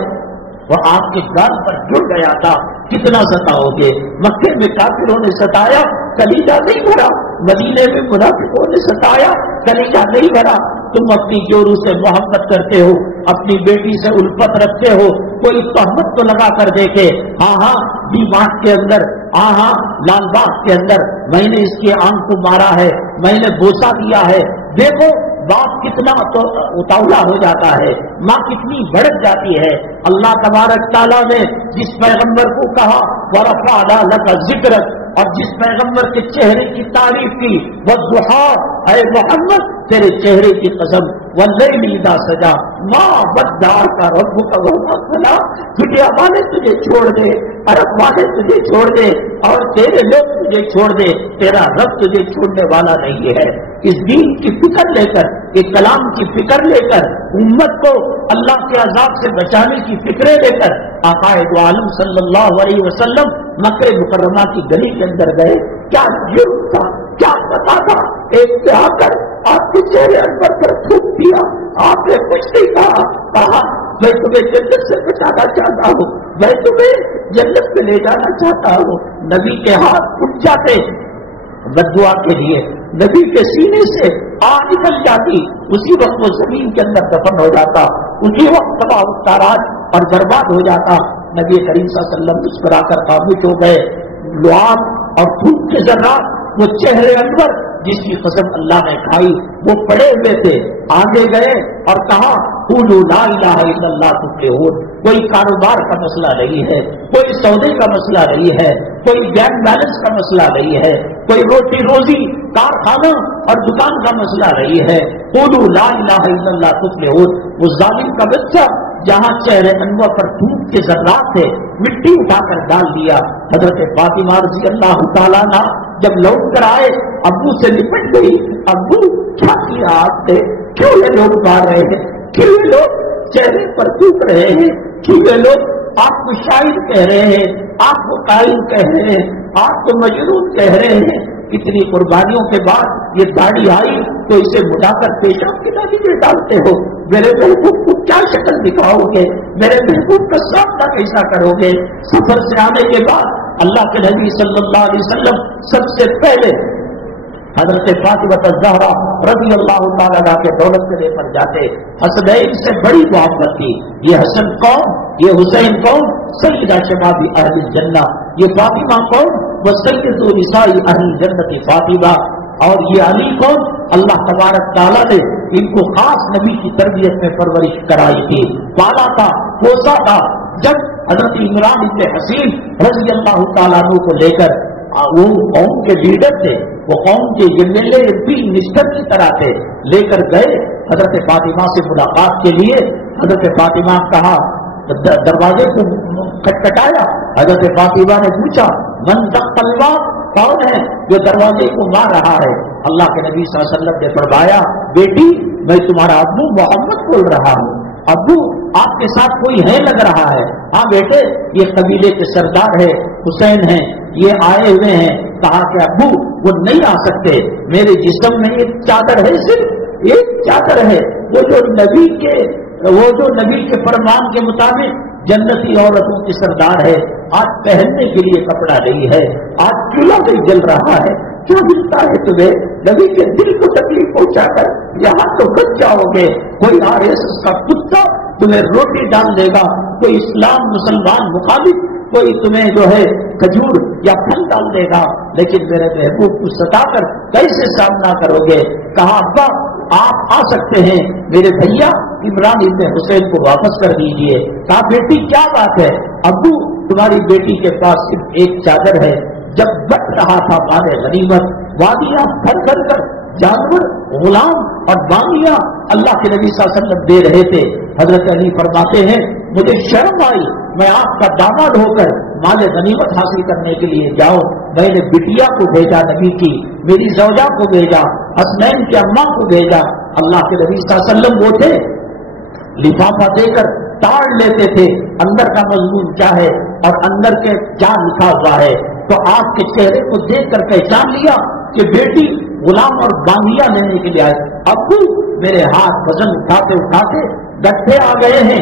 وہ آپ کے گال پر جڑ گیا تھا، کتنا ستاؤ گے؟ مکے میں کافروں نے ستایا، کلیجہ نہیں بھرا، مدینے میں منافقوں نے ستایا، کلیجہ نہیں بھرا۔ تم اپنی جورو سے محبت کرتے ہو، اپنی بیٹی سے الفت رکھتے ہو، کوئی تہمت تو لگا کر دیکھے، ہاں ہاں ڈی مارٹ کے اندر، ہاں ہاں لال باغ کے اندر میں نے اس کے آنکھ کو مارا ہے، میں نے بوسا دیا ہے۔ دیکھو باپ کتنا اتاولا ہو جاتا ہے، ماں کتنی بھڑک جاتی ہے۔ اللہ تبارک تعالیٰ نے جس پیغمبر کو کہا وَرَفَعْنَا لَكَ ذِكْرَكَ، اور جس پیغمبر کے چہرے کی تعریف کی وَالضُّحَىٰ، اے محمد تیرے چہرے کی قسم، وَاللَّيْلِ إِذَا سَجَىٰ مَا وَدَّعَكَ رَبُّكَ وَمَا قَلَىٰ، بٹیا والے تجھے چھوڑ دے، عرب والے تجھے چھوڑ دے، اور تیرے لوگ تجھے چھوڑ دے، تیرا رب تجھے چھوڑنے والا نہیں ہے۔ اس دین کی فکر لے کر، ایک کلام کی فکر لے کر، امت کو اللہ کے عذاب سے بچانے کی فکریں لے کر آقا دو عالم صلی اللہ علیہ وسلم مکہ مکرمہ کی گلی کے اندر گئے۔ کیا جرم تھا، کیا پتا تھا؟ ایک سے آ کر آپ کے چہرے انور پر تھوک دیا، آپ نے کچھ نہیں کہا میں تمہیں جنت سے بچانا چاہتا ہوں، میں تمہیں جنت میں لے جانا چاہتا ہوں۔ نبی کے ہاتھ اٹھ جاتے بددعا کے لیے، نبی کے سینے سے آگ نکل جاتی، اسی وقت وہ زمین کے اندر دفن ہو جاتا، اسی وقت تباہ تاراج اور برباد ہو جاتا۔ نبی کریم صلی اللہ علیہ وسلم مسکرا کر خاموش ہو گئے۔ لعاب اور خون کے ذرات وہ چہرے انور جس کی قسم اللہ نے کھائی وہ پڑے ہوئے تھے، آگے گئے اور کہا قولوا لا الہ الا اللہ تفلحون۔ کوئی کاروبار کا مسئلہ نہیں ہے، کوئی سودے کا مسئلہ نہیں ہے، کوئی بینک بیلنس کا مسئلہ نہیں ہے، کوئی روٹی روزی کارخانہ اور دکان کا مسئلہ نہیں ہے۔ قولوا لا الہ الا اللہ تفلحون۔ وہ ظالم کا بچہ جہاں چہرے انور پر دھوپ کے ذرات تھے مٹی اٹھا کر ڈال دیا۔ حضرت فاطمہ رضی اللہ تعالیٰ عنہ جب لوٹ کر آئے ابو سے لپٹ گئی، ابو کیا کیا آپ نے؟ کیوں یہ لوگ مار رہے ہیں؟ کیوں یہ لوگ چہرے پر تھوک رہے ہیں؟ کیوں یہ لوگ آپ کو شاعر کہہ رہے ہیں، آپ کو قائل کہہ رہے ہیں، آپ کو مجنون کہہ رہے ہیں؟ اتنی قربانیوں کے بعد یہ داڑھی آئی تو اسے مٹا کر پیشاب کی نالی میں ڈالتے ہو؟ میرے محبوب کو کیا شکل دکھاؤ گے؟ میرے محبوب کا سامنا کیسا کرو گے؟ سفر سے آنے کے بعد اللہ کے نبی صلی اللہ علیہ وسلم سب سے پہلے حضرت فاطمہ الزہرا رضی اللہ تعالیٰ عنہ کے دولت کے لے پر جاتے۔ حسنین سے بڑی محبت تھی۔ یہ حسن کون؟ یہ حسین کون؟ سیدہ شباب اہل الجنہ۔ یہ فاطمہ کون؟ وہ سید نساء اہل الجنت فاطمہ۔ اور یہ علی کون؟ اللہ تبارک تعالیٰ نے ان کو خاص نبی کی تربیت میں پرورش کرائی تھی، پالا تھا، پوسا تھا۔ جب حضرت عمران بن حسین رضی اللہ تعالیٰ عنہ کو لے کر وہ قوم کے لیڈر تھے، وہ قوم کے منسٹر کی طرح تھے، لے کر گئے حضرت فاطمہ سے ملاقات کے لیے۔ حضرت فاطمہ کہا، دروازے کو کھٹکھٹایا، حضرت فاطمہ نے پوچھا من دق الباب، کون ہے جو دروازے کو مار رہا ہے؟ اللہ کے نبی صلی اللہ علیہ وسلم نے فرمایا بیٹی میں تمہارا ابو محمد بول رہا ہوں، ابو آپ کے ساتھ کوئی ہے لگ رہا ہے؟ ہاں بیٹے یہ قبیلے کے سردار ہے، حسین ہیں، یہ آئے ہوئے ہیں۔ کہا کہ ابو وہ نہیں آ سکتے، میرے جسم میں ایک چادر ہے، صرف ایک چادر ہے، وہ جو نبی کے فرمان کے مطابق جنتی عورتوں کی سردار ہے، آج پہننے کے لیے کپڑا نہیں ہے، آج چولہا نہیں جل رہا ہے، کیا ملتا ہے تمہیں؟ نبی کے دل کو تکلیف پہنچا کر یہاں تو بچ جاؤ گے۔ کوئی RSS کا کتا تمہیں روٹی ڈال دے گا، کوئی اسلام مسلمان مخالف کوئی تمہیں جو ہے کھجور یا پھل ڈال دے گا، لیکن میرے محبوب کو ستا کر کیسے سامنا کرو گے؟ کہا ابا آپ آ سکتے ہیں، میرے بھیا عمران بن حسین کو واپس کر دیجئے۔ کہا بیٹی کیا بات ہے؟ ابو تمہاری بیٹی کے پاس صرف ایک چادر ہے، جب بٹ رہا تھا مال غنیمت، وادیاں بھر بھر کر جانور، غلام اور بانیاں اللہ کے نبی صلی اللہ علیہ وسلم دے رہے تھے۔ حضرت علی فرماتے ہیں مجھے شرم آئی، میں آپ کا داماد ہو کر مال غنیمت حاصل کرنے کے لیے جاؤں، میں نے بٹیا کو بھیجا، نبی کی میری زوجہ کو بھیجا، حسنین کی اماں کو بھیجا۔ اللہ کے نبی صلی اللہ علیہ وسلم وہ تھے لفافہ دے کر تاڑ لیتے تھے اندر کا مضمون کیا ہے اور اندر کے کیا لکھا ہوا ہے، تو آپ کے چہرے کو دیکھ کر پہچان لیا کہ بیٹی غلام اور باندیا لینے کے لیے آئے۔ ابو میرے ہاتھ وزن اٹھاتے اٹھاتے گٹھے آ گئے ہیں،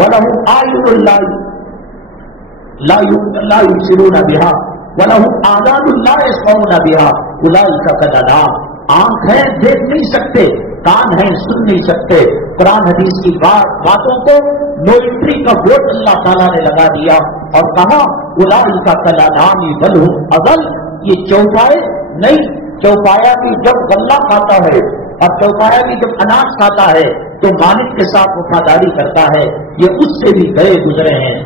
وَلَهُمْ أَعْيُنٌ لَا يُبْصِرُونَ بِهَا وَلَهُمْ آذَانٌ لَا يَسْمَعُونَ بِهَا أُولَٰئِكَ كَالْأَنْعَامِ. آنکھ ہے دیکھ نہیں سکتے، کان ہے سن نہیں سکتے. قرآن حدیث کی باتوں کو نو انٹری کا ووٹ اللہ تعالیٰ نے لگا دیا اور کہا اولئک کالانعام بل هم اضل. یہ چوپائے نہیں، چوپایا بھی جب غلہ کھاتا ہے اور چوپایا بھی جب اناج کھاتا ہے تو مالک کے ساتھ وفاداری کرتا ہے. یہ اس سے بھی گئے گزرے ہیں.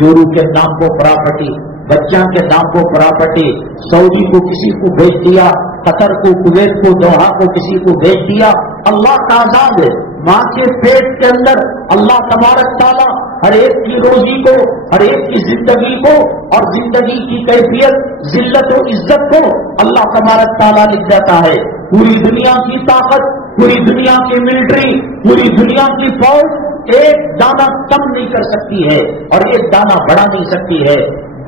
جورو کے نام کو پراپرٹی، بچہ کے نام کو پراپرٹی، سعودی کو کسی کو بھیج دیا، قطر کو، کویت کو، دوحہ کو کسی کو بھیج دیا. اللہ کا عذاب ہے. ماں کے پیٹ کے اندر اللہ تبارک تعالیٰ ہر ایک کی روزی کو، ہر ایک کی زندگی کو اور زندگی کی کیفیت، ذلت و عزت کو اللہ تبارک تعالیٰ لکھ دیتا ہے. پوری دنیا کی طاقت، پوری دنیا کی ملٹری، پوری دنیا کی فوج ایک دانہ کم نہیں کر سکتی ہے اور ایک دانہ بڑھا نہیں سکتی ہے.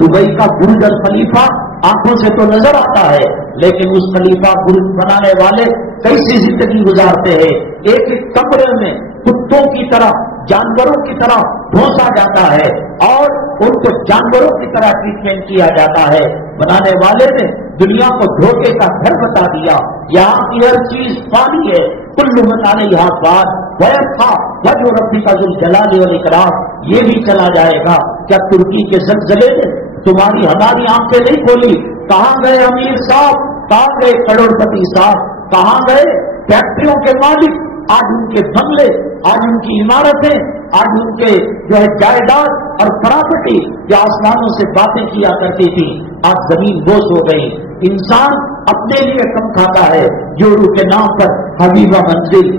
دبئی کا برج خلیفہ آنکھوں سے تو نظر آتا ہے، لیکن اس خلیفہ برج بنانے والے کیسی زندگی گزارتے ہیں. ایک ایک کمرے میں کتوں کی طرح، جانوروں کی طرح ڈھونسا جاتا ہے اور ان کو جانوروں کی طرح ٹریٹمنٹ کیا جاتا ہے. بنانے والے نے دنیا کو دھوکے کا گھر بتا دیا. یہاں کی ہر چیز پانی ہے. کل من علیہا فان ویبقی وجہ ربک ذو الجلال والاکرام. یہ بھی چلا جائے گا. کیا ترکی کے زلزلے نے تمہاری ہماری آنکھیں نہیں کھولی؟ کہاں گئے امیر صاحب؟ کہاں گئے کروڑ پتی صاحب؟ کہاں گئے فیکٹریوں کے مالک؟ آج ان کے بنگلے، آج ان کی عمارتیں، آج ان کے جو ہے جائیداد اور پراپرٹی جو آسمانوں سے باتیں کیا کرتی تھی آج زمین بوس ہو گئی. انسان اپنے لیے کم کھاتا ہے. جورو کے نام پر حبیبہ منزل،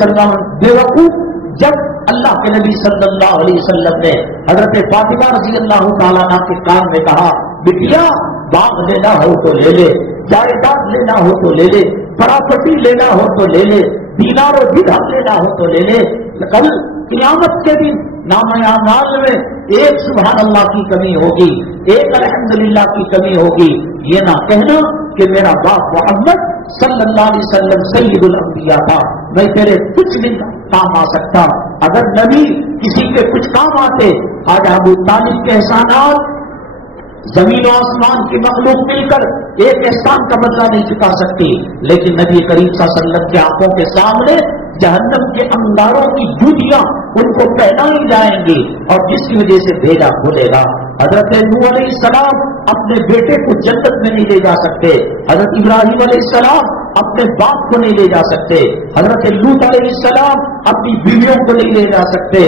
سلام بیوقوف. جب اللہ کے نبی صلی اللہ علیہ وسلم نے حضرت فاطمہ رضی اللہ تعالیٰ عنہ کے کان میں کہا بٹیا باغ لینا ہو تو لے لے، جائیداد لینا ہو تو لے لے، پراپرٹی لینا ہو تو لے لے، دینار و درہم لینا ہو تو لے لے، کل قیامت کے دن نام اعمال میں ایک سبحان اللہ کی کمی ہوگی، ایک الحمدللہ کی کمی ہوگی. یہ نہ کہنا کہ میرا باپ محمد صلی اللہ علیہ وسلم سید الانبیاء تھا، میں تیرے کچھ بھی کام آ سکتا. اگر نبی کسی کے کچھ کام آتے، آج ابو طالب کے احسانات زمین و آسمان کی مخلوق مل کر ایک احسان کا بدلہ نہیں چکا سکتی. لیکن نبی کریم صلی اللہ علیہ وسلم کی آنکھوں کے سامنے جہنم کے انگاروں کی جوتیاں ان کو پہنائی جائیں گی اور جس کی وجہ سے بھیجا کھولے گا. حضرت نوح علیہ السلام اپنے بیٹے کو جنت میں نہیں لے جا سکتے. حضرت ابراہیم علیہ السلام اپنے باپ کو نہیں لے جا سکتے. حضرت لوط علیہ السلام اپنی بیویوں کو نہیں لے جا سکتے.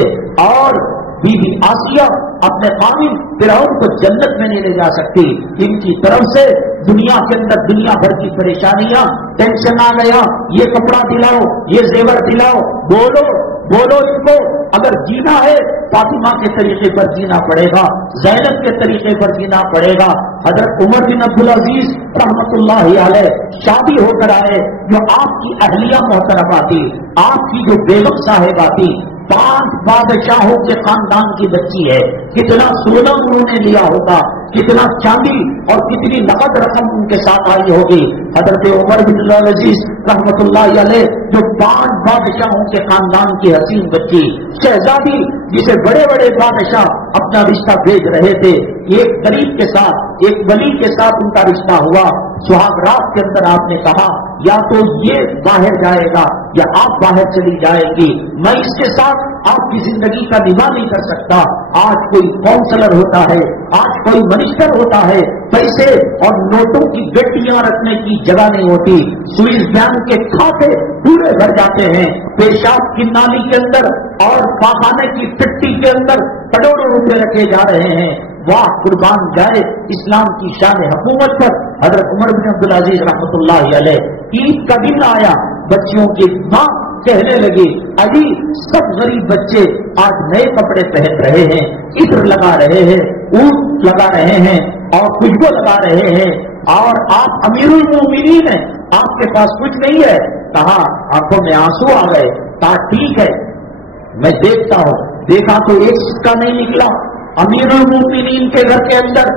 اور بی بی آسیہ اپنے قابل فرعون کو جنت میں نہیں لے جا سکتی. ان کی طرف سے دنیا کے اندر دنیا بھر کی پریشانیاں، ٹینشن آ گیا، یہ کپڑا دلاؤ، یہ زیور دلاؤ، بولو بولو ان کو. اگر جینا ہے فاطمہ کے طریقے پر جینا پڑے گا، زینب کے طریقے پر جینا پڑے گا. حضرت عمر بن عبدالعزیز رحمت اللہ علیہ شادی ہو کر آئے، جو آپ کی اہلیہ محترمہ تھی، آپ کی جو بیگم صاحبہ تھی، 5 بادشاہوں کے خاندان کی بچی ہے. کتنا سونا انہوں نے لیا ہوگا، کتنا چاندی اور کتنی نقد رقم ان کے ساتھ آئی ہوگی. حضرت عمر بن عبدالعزیز رحمت اللہ علیہ جو 5 بادشاہوں کے خاندان کی حسین بچی، شہزادی جسے بڑے بڑے بادشاہ اپنا رشتہ بھیج رہے تھے، ایک قریب کے ساتھ، ایک ولی کے ساتھ ان کا رشتہ ہوا. سہاگ رات کے اندر آپ نے کہا یا تو یہ باہر جائے گا یا آپ باہر چلی جائے گی، میں اس کے ساتھ آپ کی زندگی کا نبھا نہیں کر سکتا. آج کوئی کونسلر ہوتا ہے، آج کوئی منسٹر ہوتا ہے، پیسے اور نوٹوں کی گٹیاں رکھنے کی جگہ نہیں ہوتی. سوئس بینک کے کھاتے پورے بھر جاتے ہیں، پیشاب کی نالی کے اندر اور پاخانے کی پٹی کے اندر کروڑوں روپے رکھے جا رہے ہیں. واہ قربان جائے اسلام کی شان حکومت پر. حضرت عمر بن عبدالعزیز رحمت اللہ علیہ عید کا دن آیا، بچیوں کی ماں کہنے لگی ابھی سب غریب بچے آج نئے کپڑے پہن رہے ہیں، عطر لگا رہے ہیں، اونٹ لگا رہے ہیں اور خوشبو لگا رہے ہیں، اور آپ امیر المومنین ہیں، آپ کے پاس کچھ نہیں ہے. کہا آنکھوں میں آنسو آ گئے. کہا ٹھیک ہے میں دیکھتا ہوں. دیکھا تو ایک سکہ نہیں نکلا. امیر المومنین کے گھر کے اندر،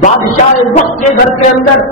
بادشاہ وقت کے گھر کے اندر.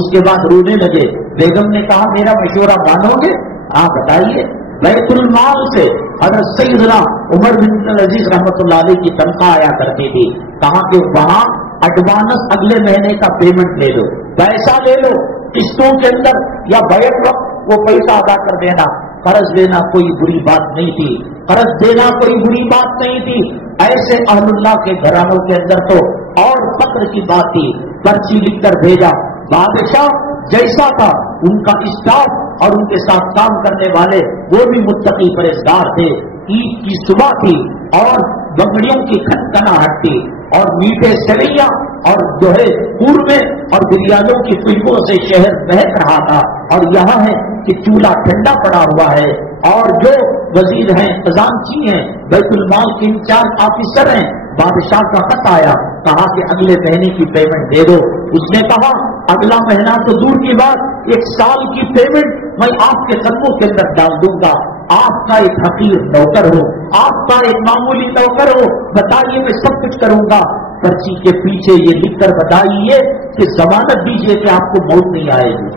اس کے بعد رونے لگے. بیگم نے کہا میرا مشورہ مانو گے؟ آپ بتائیے. بیت المال سے حضرت سیدنا عمر بن عبدالعزیز رحمۃ اللہ علیہ کی تنخواہ آیا کرتی تھی. کہا کہ وہاں ایڈوانس اگلے مہینے کا پیمنٹ لے لو, پیسہ لے لو قسطوں کے اندر, یا بیک وقت وہ پیسہ ادا کر دینا. قرض لینا کوئی بری بات نہیں تھی, قرض دینا کوئی بری بات نہیں تھی. ایسے اہل اللہ کے گھرانوں کے اندر تو اور فخر کی بات تھی. پرچی لکھ کر بھیجا. بادشاہ جیسا تھا ان کا اسٹاف اور ان کے ساتھ کام کرنے والے وہ بھی متقی پرہیزگار تھے. عید کی صبح تھی اور بکریوں کی کھنکھناہٹ تھی اور میٹھے سویاں اور جو ہے قورمے اور بریانیوں کی خوشبو سے شہر مہک رہا تھا. اور یہاں ہے کہ چولہا ٹھنڈا پڑا ہوا ہے اور جو وزیر ہیں, خزانچی ہیں, بیت المال کے انچارج آفیسر ہیں, بادشاہ کا خط آیا. کہا کہ اگلے مہینے کی پیمنٹ دے دو. اس نے کہا اگلا مہینہ تو دور کی بات, 1 سال کی پیمنٹ میں آپ کے قدموں کے اندر ڈال دوں گا. آپ کا ایک حقیر نوکر ہو, آپ کا ایک معمولی نوکر ہو, بتائیے میں سب کچھ کروں گا. پرچی کے پیچھے یہ لکھ کر بتائیے کہ ضمانت دیجیے کہ آپ کو موت نہیں آئے گی,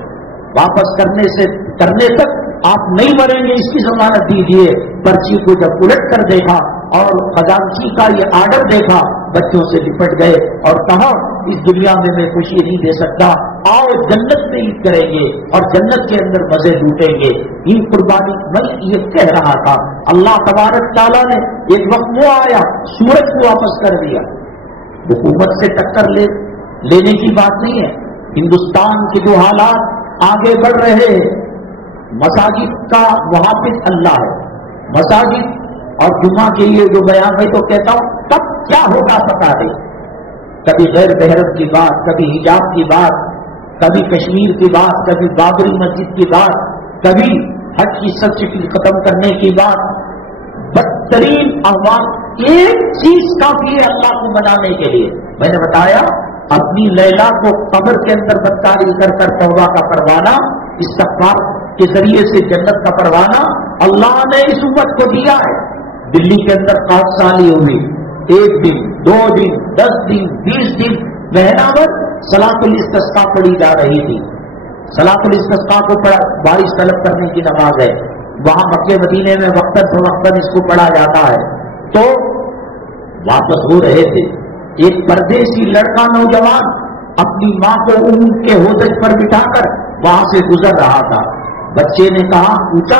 واپس کرنے تک آپ نہیں مریں گے, اس کی ضمانت دیجیے. پرچی کو جب الٹ کر دیکھا اور خزانچی کا یہ آرڈر دیکھا, بچوں سے لپٹ گئے اور کہا اس دنیا میں خوشی نہیں دے سکتا, آؤ جنت میں عید کریں گے اور جنت کے اندر مزے لوٹیں گے. عید قربانی میں یہ کہہ رہا تھا. اللہ تبارک تعالیٰ نے ایک وقت وہ آیا, سورج کو واپس کر دیا. حکومت سے ٹکر لینے کی بات نہیں ہے. ہندوستان کے جو حالات آگے بڑھ رہے ہیں, مساجد کا محافظ اللہ ہے. مساجد اور جمعہ کے لیے جو بیان میں تو کہتا ہوں کب کیا ہوگا پتا نہیں. کبھی غیر محرم کی بات, کبھی حجاب کی بات, کبھی کشمیر کی بات, کبھی بابری مسجد کی بات, کبھی حج کی سبسڈی ختم کرنے کی بات. بدترین احوال, ایک چیز کافی ہے اللہ کو منانے کے لیے. میں نے بتایا اپنی لیلا کو قبر کے اندر بدکاری کر کر توبہ کا پروانہ, استغفار کے ذریعے سے جنت کا پروانہ اللہ نے اس امت کو دیا ہے. دلی کے اندر 5 سالی ہوئی, 1 دن 2 دن 10 دن 20 دن مہینہ بھر صلاۃ الاستسقاء پڑھی جا رہی تھی. صلاۃ الاستسقاء کو بارش طلب کرنے کی نماز ہے. وہاں مکے مدینے میں وقتاً فوقتاً اس کو پڑھا جاتا ہے. تو واپس ہو رہے تھے, ایک پردیسی لڑکا نوجوان اپنی ماں کو اونٹ کے ہوتج پر بٹھا کر وہاں سے گزر رہا تھا. بچے نے کہا, پوچھا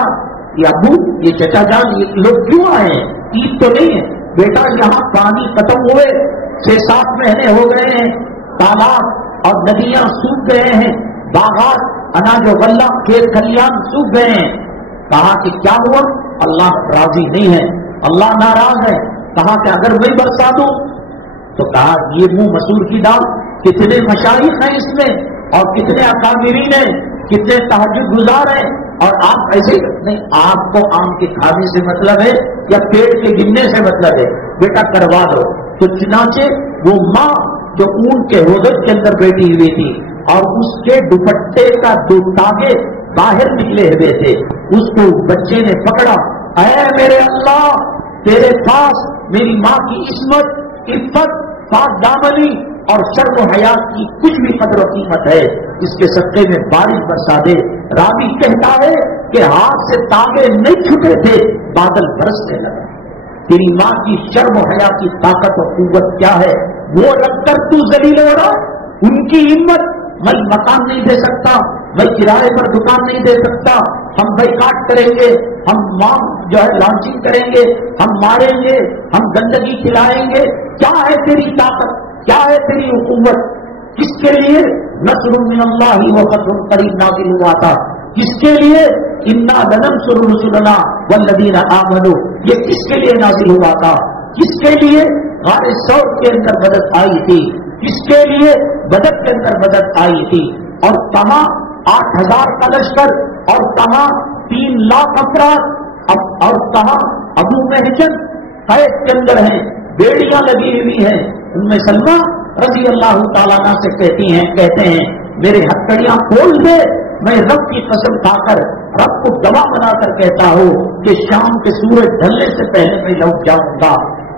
کہ ابو یہ چچا جان یہ لوگ کیوں آئے ہیں, عید تو نہیں ہے. بیٹا یہاں پانی ختم ہوئے, 6-7 مہینے ہو گئے ہیں, تالاب اور ندیاں سوکھ گئے ہیں, باغات اناج و غلہ کھیت کھلیان سوکھ گئے ہیں. کہا کہ کیا ہوا, اللہ راضی نہیں ہے, اللہ ناراض ہے. کہا کہ اگر میں برسا دوں تو کہا یہ منہ مسور کی دال, کتنے مشائخ ہیں اس میں اور کتنے اکابرین ہیں, کتنے تہجد گزار ہیں, اور آپ ایسے نہیں. آپ کو آم کے کھانے سے مطلب ہے یا پیڑ کے گننے سے مطلب ہے, بیٹا کروا دو. تو چنانچہ وہ ماں جو اونٹ کے ہودج کے اندر بیٹھی ہوئی تھی اور اس کے دوپٹے کا 2 تاگے باہر نکلے ہوئے تھے, اس کو بچے نے پکڑا. اے میرے اللہ, تیرے پاس میری ماں کی عصمت, عفت, پاک دامنی اور شرم و حیات کی کچھ بھی قدر و قیمت ہے, اس کے صدقے میں بارش برسا دے. راوی کہتا ہے کہ ہاتھ سے تاگے نہیں چھٹے تھے, بادل برسنے لگے. تیری ماں کی شرم و حیا کی طاقت و قوت کیا ہے, وہ رکھ کر تو ذلیل ہو رہا. ان کی ہمت, میں مکان نہیں دے سکتا, میں کرائے پر دکان نہیں دے سکتا, ہم بائیکاٹ کریں گے, ہم جو ہے لانچنگ کریں گے, ہم ماریں گے, ہم گندگی کھلائیں گے. کیا ہے تیری طاقت, کیا ہے تیری حکومت؟ کس کے لیے نصر من اللہ و فتح قریب نازل ہوا تھا, کس کے لیے انا لننصر رسلنا والذین آمنوا, یہ کس کے لیے نازل ہوا تھا؟ کس کے لیے غار ثور کے اندر مدد آئی تھی, کس کے لیے بدر کے اندر مدد آئی تھی. اور تمام 8000 کا لشکر اور تمام 3 لاکھ افراد اور تمام ابو محجن قید کے اندر ہیں, بیڑیاں لگی ہوئی ہیں. ان میں سلمہ رضی اللہ تعالیٰ عنہ سے کہتے ہیں میرے ہتھکڑیاں کھول دے, میں رب کی قسم کھا کر رب کو گواہ بنا کر کہتا ہوں کہ شام کے سورج ڈھلنے سے پہلے میں لوٹ جاؤں گا.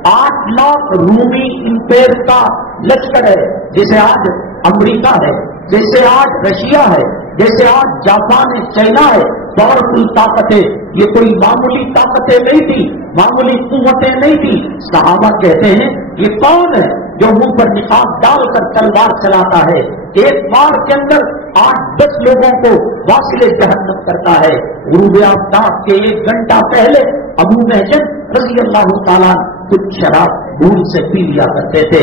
8 لاکھ رومی امپیر کا لشکر ہے, جیسے آج امریکہ ہے, جیسے آج رشیا ہے, جیسے آج جاپان ہے, چائنا ہے, پاورفل طاقت ہے. یہ کوئی معمولی طاقتیں نہیں تھی، معمولی قوتیں نہیں تھی. صحابہ کہتے ہیں یہ کون ہے جو منہ پر نقاب ڈال کر تلوار چلاتا ہے، ایک بار کے اندر 8-10 لوگوں کو واصل جہنم کرتا ہے. غروب آفتاب کے 1 گھنٹہ پہلے ابو محجن رضی اللہ تعالیٰ کچھ شراب بھول سے پی لیا کرتے تھے.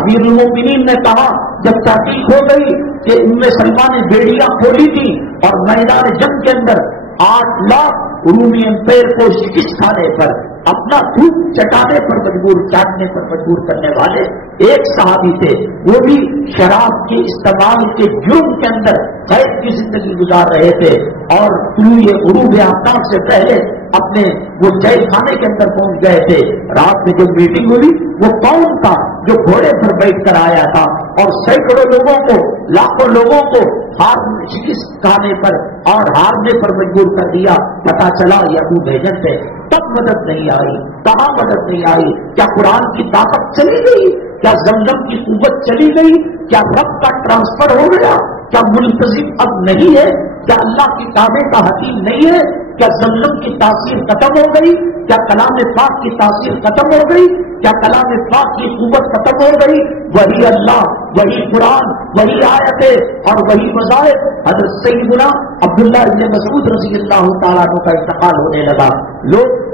امیر المومنین نے کہا جب تحقیق ہو گئی کہ ام سلمہ نے بیڑیاں کھولی تھی اور میدان جنگ کے اندر 8 لاکھ رومی امپائر کو شکست کھانے پر، اپنا دودھ چٹانے پر مجبور، چاٹنے پر مجبور کرنے والے ایک صحابی تھے، وہ بھی شراب کے استعمال کے جرم کے اندر قید کی زندگی گزار رہے تھے اور طلوع غروب آفتاب سے پہلے اپنے وہ جیل خانے کے اندر پہنچ گئے تھے. رات میں جو میٹنگ ہوئی وہ کون تھا جو گھوڑے پر بیٹھ کر آیا تھا اور سینکڑوں لوگوں کو، لاکھوں لوگوں کو ہار شکست کھانے پر اور ہارنے پر مجبور کر دیا. پتا چلا یہ ابو محجن تھے. تب مدد نہیں آئی، کہاں مدد نہیں آئی؟ کیا قرآن کی طاقت چلی گئی؟ کیا زمزم کی قوت چلی گئی؟ کیا رب کا ٹرانسفر ہو گیا؟ کیا ملتزم اب نہیں ہے؟ کیا اللہ کی کعبے کا حکیم نہیں ہے؟ کیا زمزم کی تاثیر ختم ہو گئی؟ کیا کلام پاک کی تاثیر ختم ہو گئی؟ کیا کلام پاک کی قوت ختم ہو گئی؟ وہی اللہ، وہی قرآن، وہی آیتیں اور وہی مذاہب. حضرت سیدنا عبداللہ ابن مسعود رضی اللہ تعالیٰ عنہ کا انتقال ہونے لگا. لوگ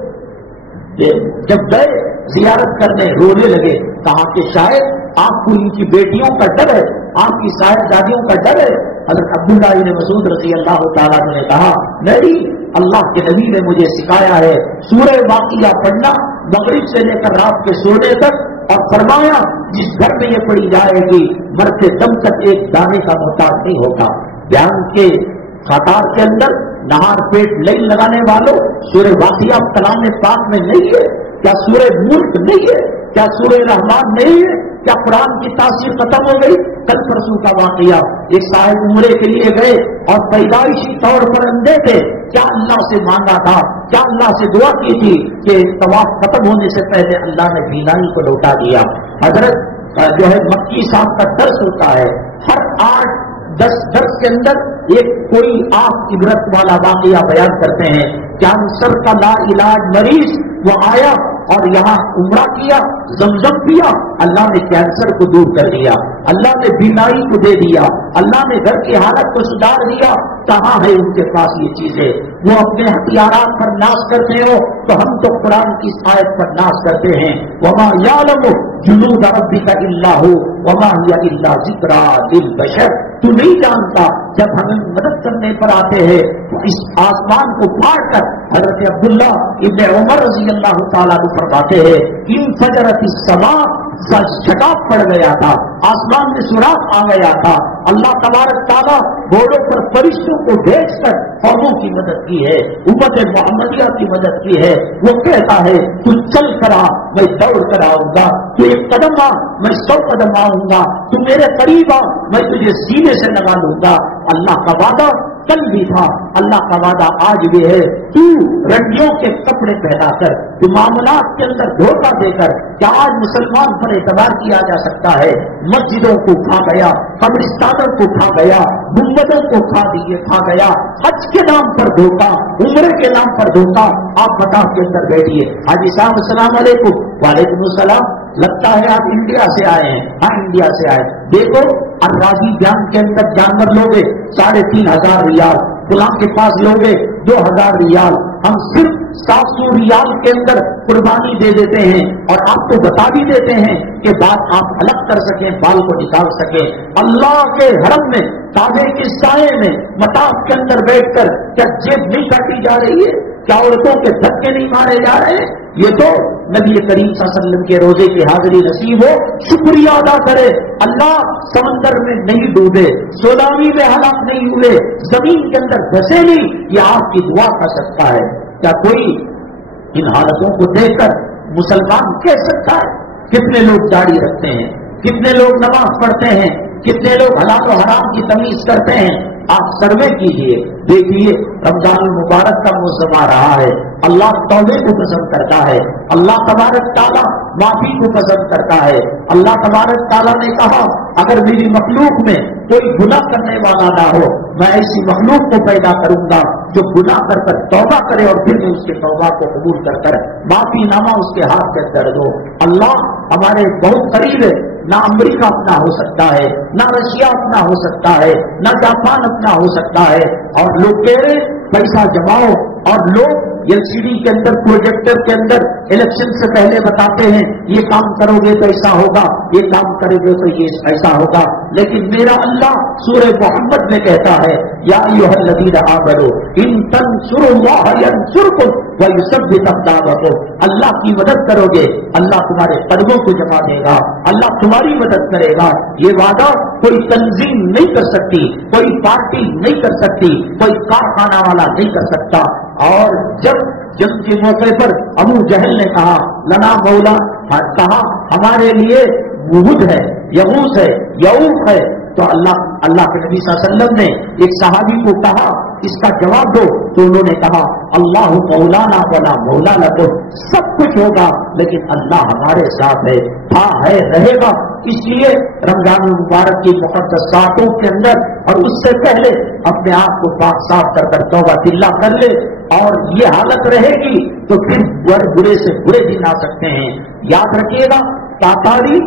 جب گئے زیارت کرنے رونے لگے، کہا کہ شاید آپ کو ان کی بیٹیوں کا ڈر ہے، آپ کی صاحبزادیوں کا ڈر ہے. حضرت عبداللہ ابن مسعود رضی اللہ تعالیٰ عنہ نے کہا نہیں، اللہ کے نبی نے مجھے سکھایا ہے سورہ واقعہ پڑھنا مغرب سے لے کر رات کے سونے تک، اور فرمایا جس گھر میں یہ پڑھی جائے گی مرتے دم تک ایک دانے کا محتاج نہیں ہوگا. بیان کے خطار کے اندر نہار پیٹ لائن لگانے والوں، سورہ واقعہ کلام پاک میں نہیں ہے؟ کیا سورہ ملک نہیں ہے؟ کیا سورہ رحمان نہیں ہے؟ کیا قرآن کی تاثیر ختم ہو گئی؟ کل پرسوں کا واقعہ، ایک صاحب عمرے کے لیے گئے اور پیدائشی طور پر اندھے تھے. کیا اللہ سے مانگا تھا، کیا اللہ سے دعا کی تھی کہ طواف ختم ہونے سے پہلے اللہ نے بینائی کو لوٹا دیا. حضرت جو ہے مکی صاحب کا درس ہوتا ہے، ہر 8-10 درس کے اندر ایک کوئی آپ عبرت والا واقعہ بیان کرتے ہیں. کینسر کا لا علاج مریض وہ آیا اور یہاں عمرہ کیا، زمزم پیا، اللہ نے کینسر کو دور کر دیا، اللہ نے بیماری کو دے دیا، اللہ نے گھر کی حالت کو سدھار دیا. کہاں ہے ان کے پاس یہ چیزیں؟ وہ اپنے ہتھیارات پر ناز کرتے ہو تو ہم تو قرآن کی آیت پر ناز کرتے ہیں. وما یعلم جنود ربک الا هو وما هی الا ذکری للبشر. تو نہیں جانتا جب ہمیں مدد کرنے پر آتے ہیں تو اس آسمان کو پھاڑ کر حضرت عبداللہ ابن عمر رضی اللہ تعالیٰ کو فرماتے ہیں انفجرت السماء، چھٹاپ پڑ گیا تھا، آسمان میں سوراخ آ گیا تھا. اللہ تبارک تعالیٰ گھوڑوں پر فرشتوں کو بھیج کر قوموں کی مدد کی ہے، امت محمدیہ کی مدد کی ہے. وہ کہتا ہے تو چل کر آ، میں دوڑ کر آؤں گا، تو 1 قدم آ، میں 100 قدم آؤں گا، تو میرے قریب آ، میں تجھے سینے سے لگا لوں گا. اللہ کا وعدہ کل بھی تھا، اللہ کا وعدہ آج بھی ہے. تو رنڈیوں کے کپڑے پہنا کر، تو معاملات کے اندر دھوکہ دے کر، کیا آج مسلمان پر اعتبار کیا جا سکتا ہے؟ مسجدوں کو کھا گیا، قبرستانوں کو کھا گیا، گنبدوں کو کھا گیا. حج کے نام پر دھوکہ، عمرے کے نام پر دھوکہ. آپ مطاف کے اندر بیٹھیے، حاجی صاحب السلام علیکم. وعلیکم السلام. لگتا ہے آپ انڈیا سے آئے ہیں. ہاں انڈیا سے آئے. دیکھو الراضی جان کے اندر جانور لوگے 3,500 ریال، فلاں کے پاس لوگے 2,000 ریال. ہم صرف 700 ریال کے اندر قربانی دے دیتے ہیں اور آپ کو بتا بھی دیتے ہیں کہ بات آپ الگ کر سکیں، بال کو نکال سکیں. اللہ کے حرم میں، کعبے کے سائے میں، مطاف کے اندر بیٹھ کر کیا جیب نہیں کاٹی جا رہی ہے؟ کیا عورتوں کے دھکے نہیں مارے جا رہے ہیں؟ یہ تو نبی کریم صلی اللہ علیہ وسلم کے روزے کی حاضری نصیب ہو، شکریہ ادا کرے. اللہ سمندر میں نہیں ڈوبے، سونامی میں ہلاک نہیں ہوئے، زمین کے اندر دھسے نہیں، یہ آپ کی دعا کا صدقہ ہے. کیا کوئی ان حالتوں کو دیکھ کر مسلمان کہہ سکتا ہے؟ کتنے لوگ داڑھی رکھتے ہیں، کتنے لوگ نماز پڑھتے ہیں، کتنے لوگ حلال و حرام کی تمیز کرتے ہیں. آپ سروے کیجئے، دیکھیے رمضان المبارک کا موسم آ رہا ہے. اللہ توبے کو پسند کرتا ہے، اللہ تبارک تعالیٰ معافی کو پسند کرتا ہے. اللہ تبارک تعالیٰ نے کہا اگر میری مخلوق میں کوئی گناہ کرنے والا نہ ہو. میں ایسی مخلوق کو پیدا کروں گا جو گناہ کر کر توبہ کرے اور پھر میں اس کے توبہ کو قبول کر کر معافی نامہ اس کے ہاتھ میں کر دو. اللہ ہمارے بہت قریب ہے. نہ امریکہ اپنا ہو سکتا ہے، نہ رشیا اپنا ہو سکتا ہے، نہ جاپان اپنا ہو سکتا ہے. اور لوگ کہہ رہے پیسہ جماؤ، اور لوگ LCD کے اندر پروجیکٹر کے اندر الیکشن سے پہلے بتاتے ہیں یہ کام کرو گے تو ایسا ہوگا، یہ کام کرو گے تو یہ ایسا ہوگا. لیکن میرا اللہ سورہ محمد میں کہتا ہے یا ایھا الذین آمنوا ان تنصروا اللہ ینصرکم ویثبت اقدامکم. اللہ کی مدد کرو گے اللہ تمہارے قدموں کو جما دے گا، اللہ تمہاری مدد کرے گا. یہ وعدہ کوئی تنظیم نہیں کر سکتی، کوئی پارٹی نہیں کر سکتی، کوئی کارخانہ والا نہیں کر سکتا. اور جب جنگ کے موقع پر ابو جہل نے کہا لنا مولا، کہا ہمارے لیے وہد ہے، یغوث ہے، یعوق ہے، تو اللہ کے نبی صلی اللہ علیہ وسلم نے ایک صحابی کو کہا اس کا جواب دو، تو انہوں نے کہا اللہ مولانا ولا مولا لکم. سب کچھ ہوگا لیکن اللہ ہمارے ساتھ ہے، تھا ہے، رہے گا. اس لیے رمضان المبارک کی مقدس ساعتوں کے اندر اور اس سے پہلے اپنے آپ کو پاک صاف کر کر توبہ طلہ کر لے. اور یہ حالت رہے گی تو پھر برے سے برے دن آ سکتے ہیں. یاد رکھیے گا تاتاری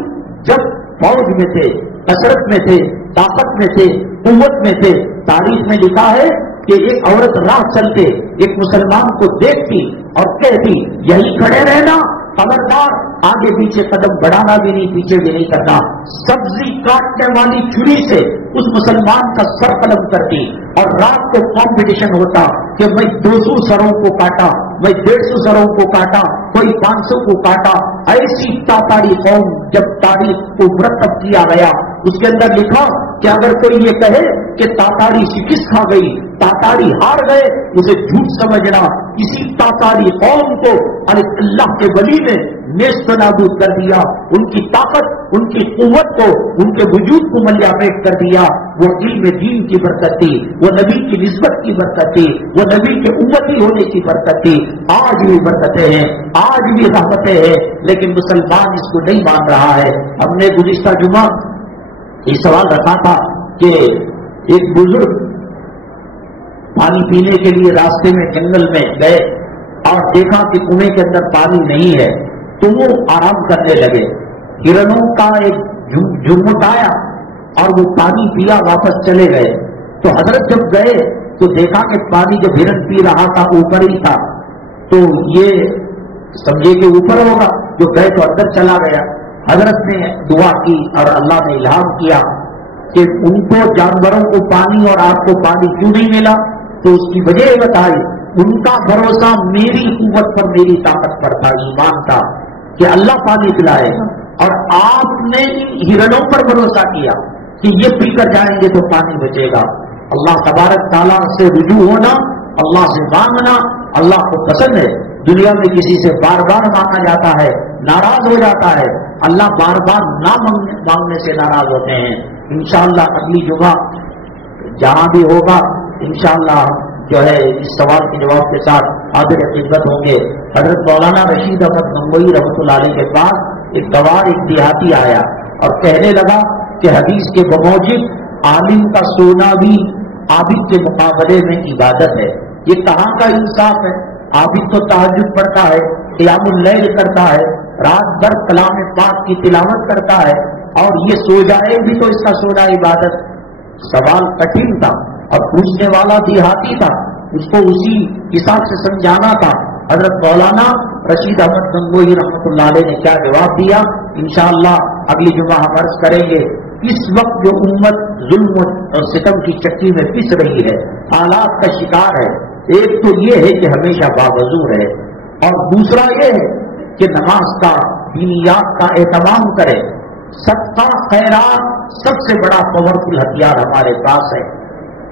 جب فوج میں تھے، کثرت میں تھے، طاقت میں تھے، قوت میں تھے، تاریخ میں لکھا ہے کہ ایک عورت راہ چلتے ایک مسلمان کو دیکھتی اور کہتی یہی کھڑے رہنا، خبردار آگے پیچھے قدم بڑھانا بھی نہیں، پیچھے بھی نہیں کرنا. سبزی کاٹنے والی چھری سے اس مسلمان کا سر قلم کرتی اور رات کو کمپٹیشن ہوتا کہ میں 200 سروں کو کاٹا، میں 150 سروں کو کاٹا، کوئی 500 کو کاٹا. ایسی تاتاری قوم جب تاریخ کو مرتب کیا گیا اس کے اندر لکھا کہ اگر کوئی یہ کہے کہ تاتاری شکست کھا گئی، تاتاری ہار گئے، اسے جھوٹ سمجھنا. اسی تاتاری قوم کو اللہ کے ولی نے نیست نابود کر دیا، ان کی طاقت، ان کی قوت کو، ان کے وجود کو ملیا میٹ کر دیا. وہ علم دین کی برکت تھی، وہ نبی کی نسبت کی برکت تھی، وہ نبی کے امتی ہونے کی برکت تھی. آج بھی برکتیں ہیں، آج بھی رحمتیں ہیں، لیکن مسلمان اس کو نہیں مان رہا ہے. ہم نے گزشتہ جمعہ یہ سوال رکھا تھا کہ ایک بزرگ پانی پینے کے لیے راستے میں جنگل میں گئے اور دیکھا کہ کنویں کے اندر پانی نہیں ہے تو وہ آرام کرنے لگے. ہرنوں کا ایک جھمٹ آیا اور وہ پانی پیا، واپس چلے گئے. تو حضرت جب گئے تو دیکھا کہ پانی جب ہرن پی رہا تھا اوپر ہی تھا، تو یہ سمجھے کہ اوپر ہوگا، جو گئے تو اندر چلا گیا. حضرت نے دعا کی اور اللہ نے الہام کیا کہ ان کو جانوروں کو پانی اور آپ کو پانی کیوں نہیں ملا. تو اس کی وجہ بتائی ان کا بھروسہ میری قوت پر، میری طاقت پر تھا، ایمان تھا کہ اللہ پانی پلائے. اور آپ نے ہرنوں پر بھروسہ کیا کہ یہ پی کر جائیں گے تو پانی بچے گا. اللہ تبارک تعالیٰ سے رجوع ہونا، اللہ سے مانگنا اللہ کو پسند ہے. دنیا میں کسی سے بار بار مانگا جاتا ہے ناراض ہو جاتا ہے، اللہ بار بار نہ مانگنے سے ناراض ہوتے ہیں. انشاءاللہ اگلی جمعہ جہاں بھی ہوگا انشاءاللہ جو ہے اس سوال کے جواب کے ساتھ حاضر خدمت ہوں گے. حضرت مولانا رشید احمد گنگوئی رحمۃ اللہ علیہ کے پاس ایک گوار ایک دیہاتی آیا اور کہنے لگا کہ حدیث کے بموجب عالم کا سونا بھی عابد کے مقابلے میں عبادت ہے. یہ کہاں کا انصاف ہے؟ عابد تو تہجد پڑھتا ہے، قیام اللیل کرتا ہے، رات بھر کلام پاک کی تلاوت کرتا ہے، اور یہ سو جائے بھی تو اس کا سونا عبادت. سوال کٹھن تھا اور پوچھنے والا دیہاتی تھا، اس کو اسی حساب سے سمجھانا تھا. حضرت مولانا رشید احمد گنگوئی رحمۃ اللہ علیہ نے کیا جواب دیا انشاءاللہ اگلی جمعہ ہم عرض کریں گے. اس وقت جو امت ظلم اور ستم کی چکی میں پس رہی ہے، حالات کا شکار ہے، ایک تو یہ ہے کہ ہمیشہ باوضو ہے، اور دوسرا یہ ہے کہ نماز کا، دینیات کا اہتمام کرے. صدقہ خیرات سب سے بڑا پاورفل ہتھیار ہمارے پاس ہے،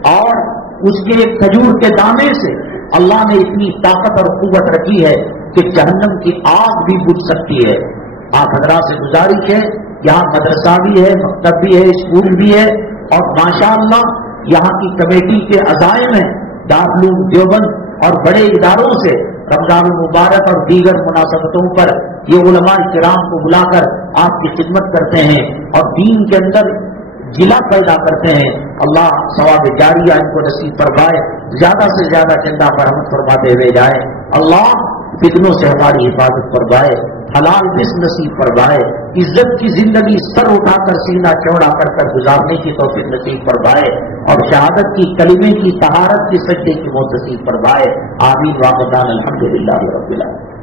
اور اس کے ایک کھجور کے دانے سے اللہ نے اتنی طاقت اور قوت رکھی ہے کہ جہنم کی آگ بھی بجھ سکتی ہے. آپ حضرات سے گزارش ہے، یہاں مدرسہ بھی ہے، مکتب بھی ہے، اسکول بھی ہے، اور ماشاءاللہ یہاں کی کمیٹی کے عزائم ہیں، دارالعلوم دیوبند اور بڑے اداروں سے رمضان المبارک اور دیگر مناسبتوں پر یہ علماء کرام کو بلا کر آپ کی خدمت کرتے ہیں اور دین کے اندر گلا پیدا کرتے ہیں. اللہ ثواب جاریہ ان کو نصیب فرمائے، زیادہ سے زیادہ چندہ پر رحمت فرماتے ہوئے جائے. اللہ فتنوں سے ہماری حفاظت فرمائے، حلال رزق نصیب فرمائے، عزت کی زندگی سر اٹھا کر سینہ چوڑا کر گزارنے کی توفیق نصیب فرمائے، اور شہادت کی کلمے کی طہارت کی سجدے کی موت نصیب فرمائے. آمین. واقعان الحمدللہ رب العالمین.